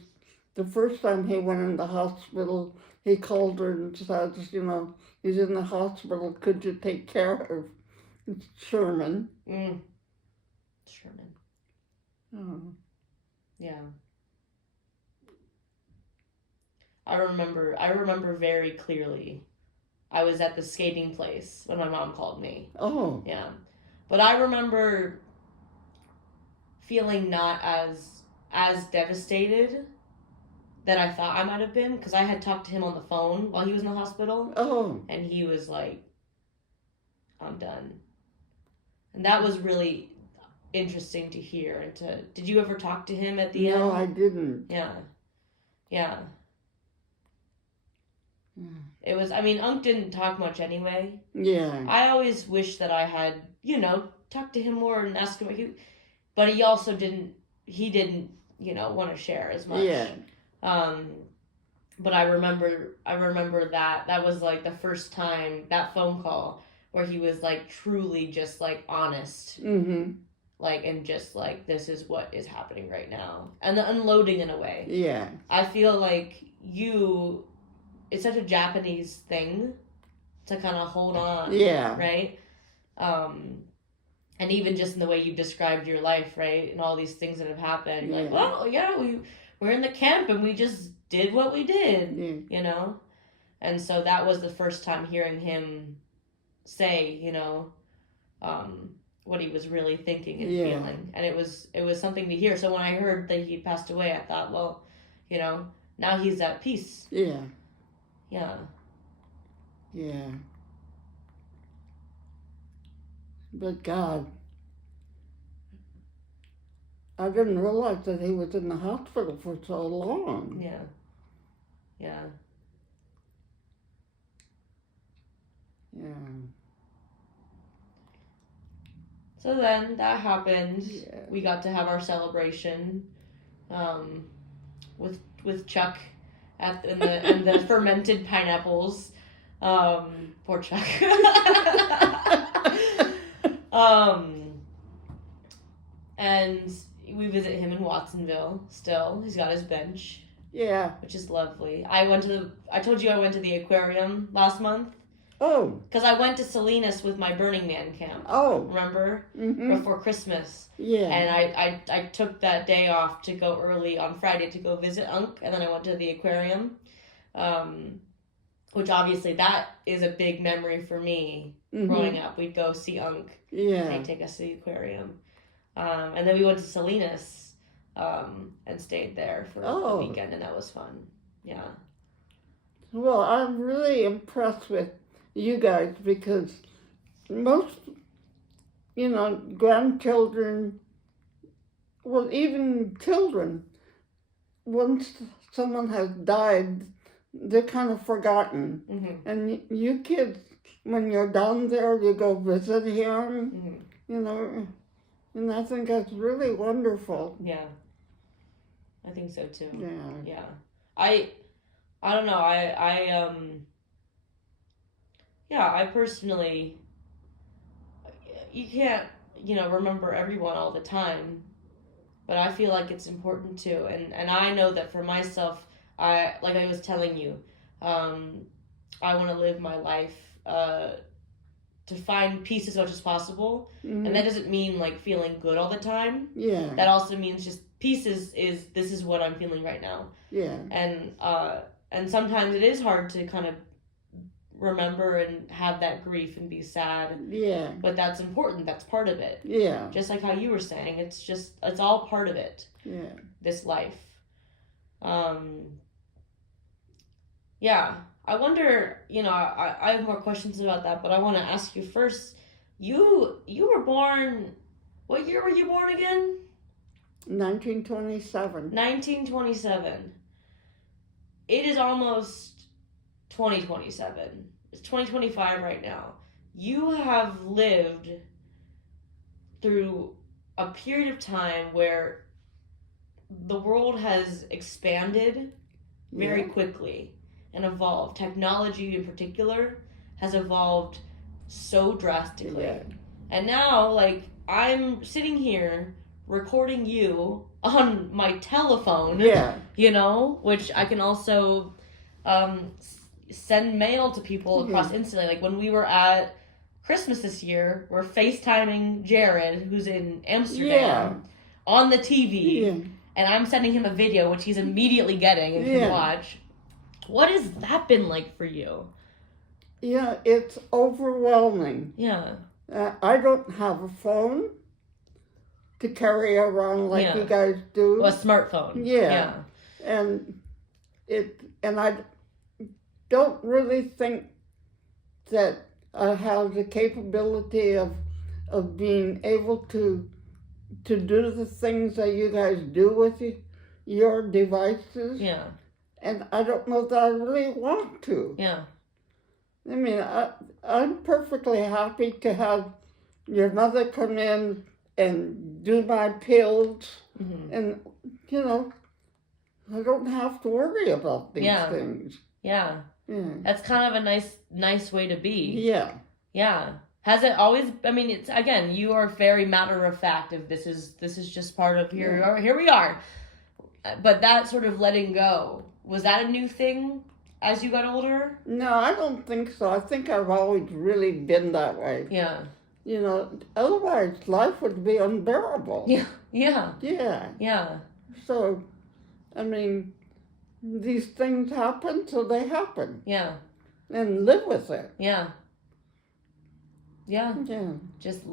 the first time he went in the hospital, he called her and said, he's in the hospital. Could you take care of Sherman? Sherman. Oh. Yeah. I remember very clearly. I was at the skating place when my mom called me. Oh. Yeah. But I remember feeling not as devastated that I thought I might have been, because I had talked to him on the phone while he was in the hospital. Oh. And he was like, I'm done. And that was really interesting to hear. Did you ever talk to him at the end? No, I didn't. Yeah. Yeah. It was, I mean, Unc didn't talk much anyway. Yeah. I always wish that I had, talked to him more and asked him, but he also didn't want to share as much. Yeah. But I remember that was like the first time, that phone call where he was like truly just like honest. Mm-hmm. Like, and just like, this is what is happening right now. And the unloading in a way. Yeah. I feel like it's such a Japanese thing to kind of hold on. Yeah. Right? And even just in the way you described your life, right? And all these things that have happened. Yeah. Like, well, yeah, we're in the camp and we just did what we did, Yeah. And so that was the first time hearing him say, what he was really thinking and feeling. And it was something to hear. So when I heard that he passed away, I thought, well, now he's at peace. Yeah. Yeah. Yeah. But God, I didn't realize that he was in the hospital for so long. Yeah. Yeah. Yeah. So then that happened. Yeah. We got to have our celebration with Chuck and the fermented pineapples. Poor Chuck. And we visit him in Watsonville still. He's got his bench. Yeah. Which is lovely. I told you I went to the aquarium last month. Oh. Because I went to Salinas with my Burning Man camp. Oh. Remember? Mm-hmm. Before Christmas. Yeah. And I took that day off to go early on Friday to go visit Unc, and then I went to the aquarium. Which obviously that is a big memory for me growing up. We'd go see Unc. Yeah. They'd take us to the aquarium. And then we went to Salinas and stayed there for the weekend, and that was fun. Yeah. Well, I'm really impressed with you guys because most, grandchildren, well, even children, once someone has died, they're kind of forgotten. Mm-hmm. And you kids, when you're down there, you go visit him, Mm-hmm. And I think that's really wonderful. Yeah. I think so too. Yeah. Yeah. I don't know. I personally, you can't, remember everyone all the time, but I feel like it's important to, and I know that for myself, like I was telling you, I want to live my life, to find peace as much as possible, and that doesn't mean like feeling good all the time. Yeah. That also means just peace is this is what I'm feeling right now. Yeah. And sometimes it is hard to kind of remember and have that grief and be sad. Yeah. But that's important. That's part of it. Yeah. Just like how you were saying, it's all part of it. Yeah. This life. Yeah. I wonder, I have more questions about that, but I want to ask you first. You were born, what year were you born again? 1927. 1927. It is almost 2027. It's 2025 right now. You have lived through a period of time where the world has expanded very quickly and evolved. Technology in particular has evolved so drastically. Yeah. And now, like, I'm sitting here recording you on my telephone, which I can also send mail to people across instantly. Like when we were at Christmas this year, we're FaceTiming Jared, who's in Amsterdam, on the TV, and I'm sending him a video, which he's immediately getting and can watch. What has that been like for you? Yeah, it's overwhelming. Yeah. I don't have a phone to carry around like you guys do. Well, a smartphone. Yeah. And I don't really think that I have the capability of being able to do the things that you guys do with your devices. Yeah. And I don't know that I really want to. Yeah. I mean, I'm perfectly happy to have your mother come in and do my pills. Mm-hmm. And, I don't have to worry about these things. Yeah. That's kind of a nice way to be. Yeah. Yeah. Has it always, I mean, it's, again, you are very matter of fact of this is just part of here we are. But that sort of letting go, was that a new thing as you got older? No, I don't think so. I think I've always really been that way. Yeah. Otherwise life would be unbearable. Yeah. Yeah. Yeah. Yeah. So, I mean, these things happen, so they happen. Yeah. And live with it. Yeah. Yeah. Yeah. Just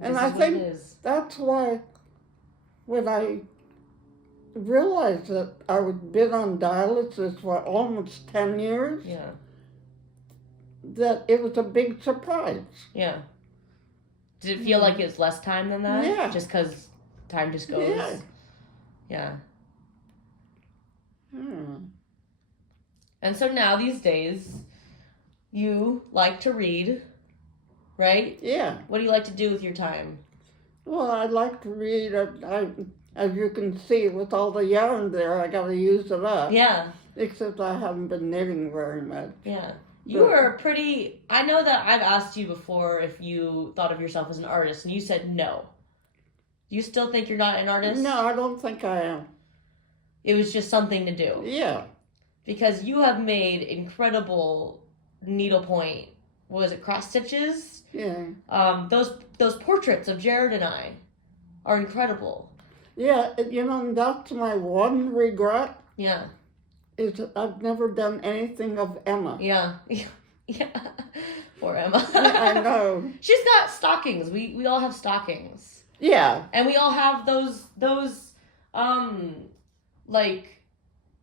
and I think that's why when I realized that I had been on dialysis for almost 10 years, that it was a big surprise. Yeah. Did it feel like it was less time than that? Yeah. Just because time just goes? Yeah. Yeah. Hmm. And so now, these days, you like to read, right? Yeah. What do you like to do with your time? Well, I like to read. As you can see, with all the yarn there, I got to use it up. Yeah. Except I haven't been knitting very much. Yeah. You are pretty. I know that I've asked you before if you thought of yourself as an artist, and you said no. You still think you're not an artist? No, I don't think I am. It was just something to do. Yeah. Because you have made incredible needlepoint. What was it, cross stitches? Yeah. Those portraits of Jared and I are incredible. Yeah, that's my one regret. Yeah. Is I've never done anything of Emma. Yeah. Yeah. Poor Emma. I know. She's got stockings. We all have stockings. Yeah. And we all have those like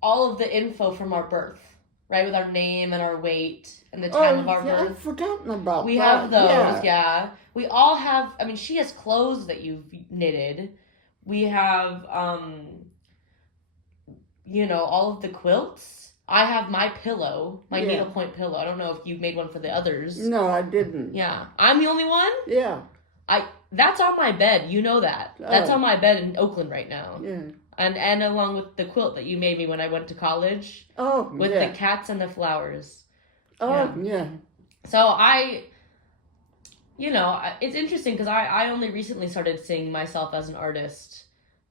all of the info from our birth, right? With our name and our weight and the time of our birth. I've forgotten about We that. have those, yeah. We all have, I mean, she has clothes that you've knitted. We have, all of the quilts. I have my pillow, my needlepoint pillow. I don't know if you made one for the others. No, I didn't. Yeah. I'm the only one? Yeah. That's on my bed. You know that. That's on my bed in Oakland right now. Yeah. And along with the quilt that you made me when I went to college. Oh, with the cats and the flowers. Oh, yeah. So it's interesting because I only recently started seeing myself as an artist,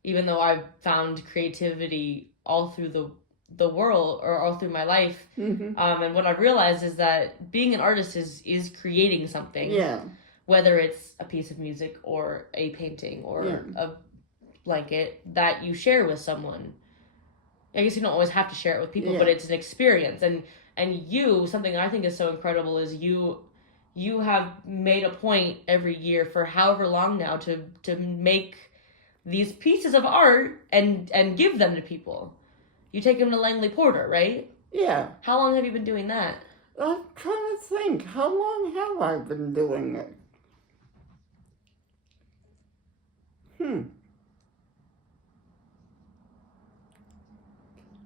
even though I've found creativity all through the world or all through my life. Mm-hmm. And what I've realized is that being an artist is creating something. Yeah. Whether it's a piece of music or a painting or a blanket that you share with someone. I guess you don't always have to share it with people, but it's an experience. And something I think is so incredible is you have made a point every year for however long now to make these pieces of art and give them to people. You take them to Langley Porter, right? Yeah. How long have you been doing that? I'm trying to think. How long have I been doing it?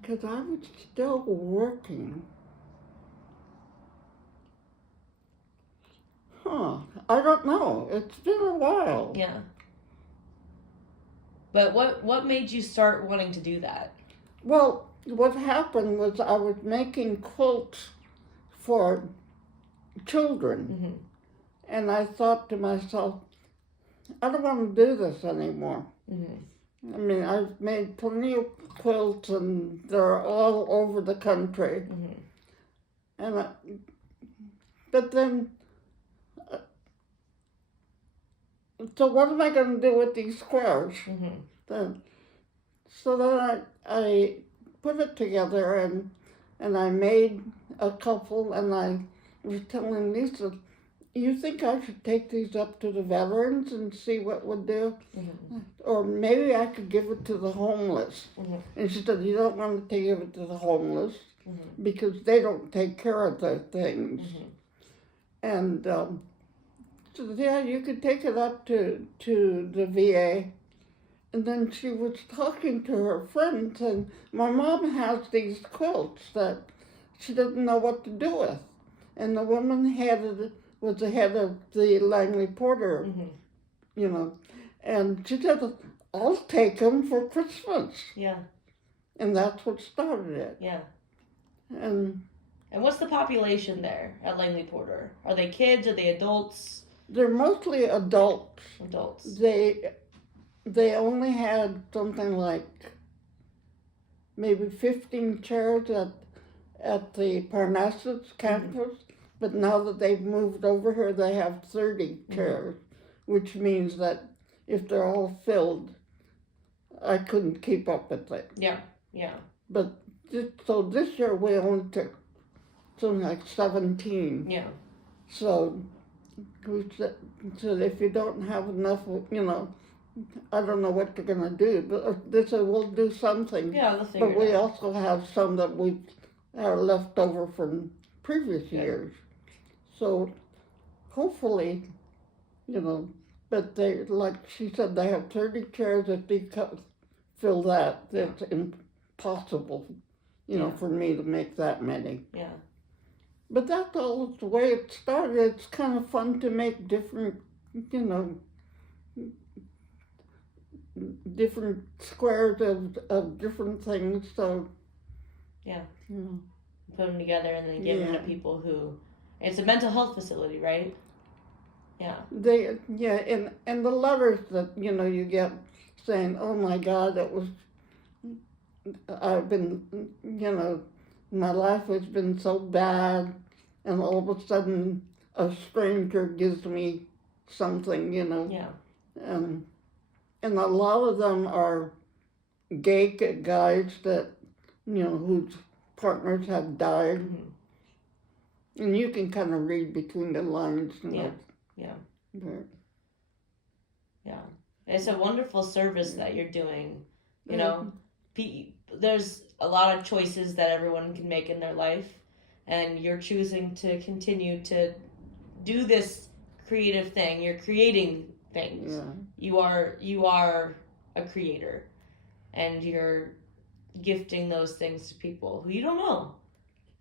Because I was still working. I don't know. It's been a while. Yeah. But what made you start wanting to do that? Well, what happened was I was making quilts for children. Mm-hmm. And I thought to myself, I don't want to do this anymore. Mm-hmm. I mean, I've made plenty of quilts and they're all over the country. Mm-hmm. But then, so what am I going to do with these squares? Mm-hmm. So then I put it together and I made a couple, and I was telling Lisa, you think I should take these up to the veterans and see what would do? Mm-hmm. Or maybe I could give it to the homeless. Mm-hmm. And she said, you don't want to give it to the homeless Mm-hmm. because they don't take care of their things. Mm-hmm. And so yeah, you could take it up to the VA. And then she was talking to her friends, and my mom has these quilts that she doesn't know what to do with. And the woman was the head of the Langley Porter, Mm-hmm. And she said, I'll take them for Christmas. Yeah. And that's what started it. Yeah. And what's the population there at Langley Porter? Are they kids? Are they adults? they're mostly adults. Adults. They only had something like maybe 15 chairs at the Parnassus campus, but now that they've moved over here, they have 30 chairs, which means that if they're all filled, I couldn't keep up with it. Yeah, yeah. But so this year we only took something like 17. Yeah. So we said if you don't have enough, I don't know what you're going to do, but they said we'll do something. Yeah, let's figure But we it out. also have some that we are left over from previous years. So hopefully, but they, like she said, they have 30 chairs. If they fill that, it's impossible, for me to make that many. Yeah. But that's all the way it started. It's kind of fun to make different, different squares of different things. So Yeah. put them together, and then give them to Yeah. people who. It's a mental health facility, right? Yeah. And the letters that you get saying, "Oh my God, I've been, my life has been so bad," and all of a sudden a stranger gives me something, Yeah. and a lot of them are gay guys that whose partners have died, and you can kind of read between the lines, Yeah. Yeah. But, Yeah. It's a wonderful service that you're doing. You yeah. know, there's a lot of choices that everyone can make in their life, and you're choosing to continue to do this creative thing. You're creating things. Yeah. You are a creator, and you're gifting those things to people who you don't know,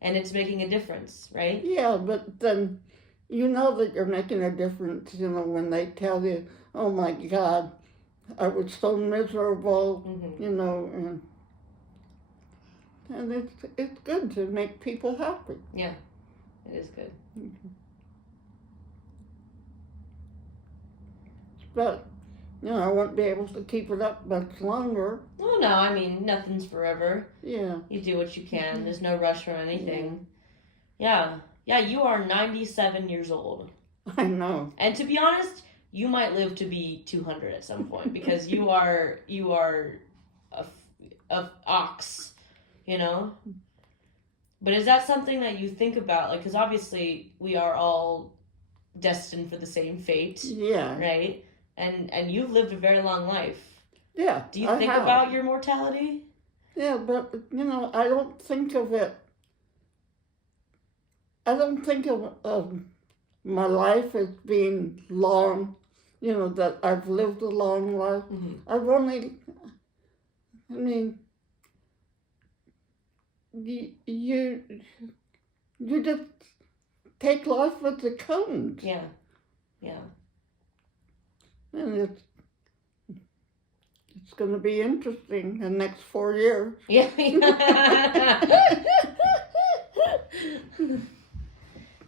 and it's making a difference, right? Yeah, but then you know that you're making a difference, when they tell you, "Oh my God, I was so miserable," and it's good to make people happy. Yeah, it is good. But I won't be able to keep it up much longer. Well, no, I mean, nothing's forever. Yeah. You do what you can. There's no rush from anything. Yeah. Yeah, you are 97 years old. I know. And to be honest, you might live to be 200 at some point because you are a ox, But is that something that you think about? Like, because obviously we are all destined for the same fate. Yeah. Right? And you've lived a very long life. Yeah. Do you think about your mortality? Yeah, but I don't think of it. I don't think of my life as being long. That I've lived a long life. I've only. I mean, you just take life as it comes. Yeah. Yeah. And it's going to be interesting the next 4 years. Yeah.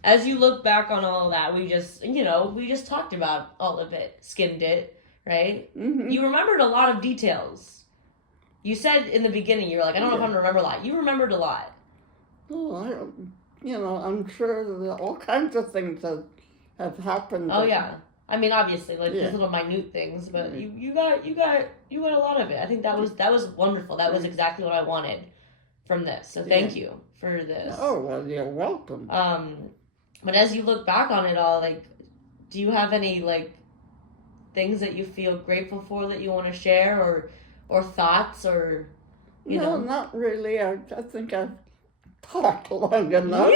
As you look back on all of that, we just talked about all of it, skimmed it, right? Mm-hmm. You remembered a lot of details. You said in the beginning, you were like, I don't know if I'm going to remember a lot. You remembered a lot. Oh, I don't, I'm sure that all kinds of things have happened. Oh, yeah. I mean, obviously, like these little minute things, but you got a lot of it. I think that was wonderful. That was exactly what I wanted from this. So thank you for this. Oh, well, you're welcome. But as you look back on it all, like, do you have any like things that you feel grateful for that you want to share, or thoughts, or you know? Not really. I think I've talked long enough.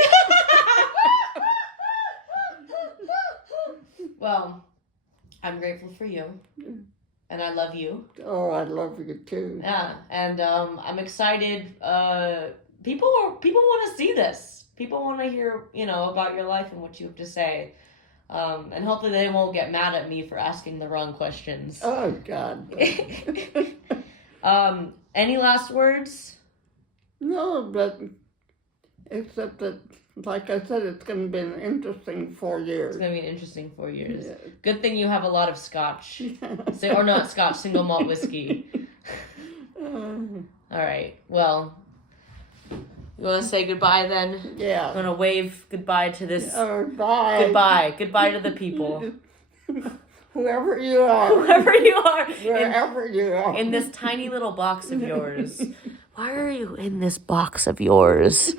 Well, I'm grateful for you, and I love you. Oh, I love you too. Yeah, and I'm excited. People want to see this. People want to hear, about your life and what you have to say. And hopefully they won't get mad at me for asking the wrong questions. Oh, God. Any last words? No, but except that, like I said, it's going to be an interesting 4 years. It's going to be an interesting 4 years. Yeah. Good thing you have a lot of scotch. Or not scotch, single malt whiskey. All right. Well, you want to say goodbye then? Yeah. You want to wave goodbye to this? Bye. Goodbye. Goodbye to the people. Whoever you are. Whoever you are. Wherever you are. In this tiny little box of yours. Why are you in this box of yours?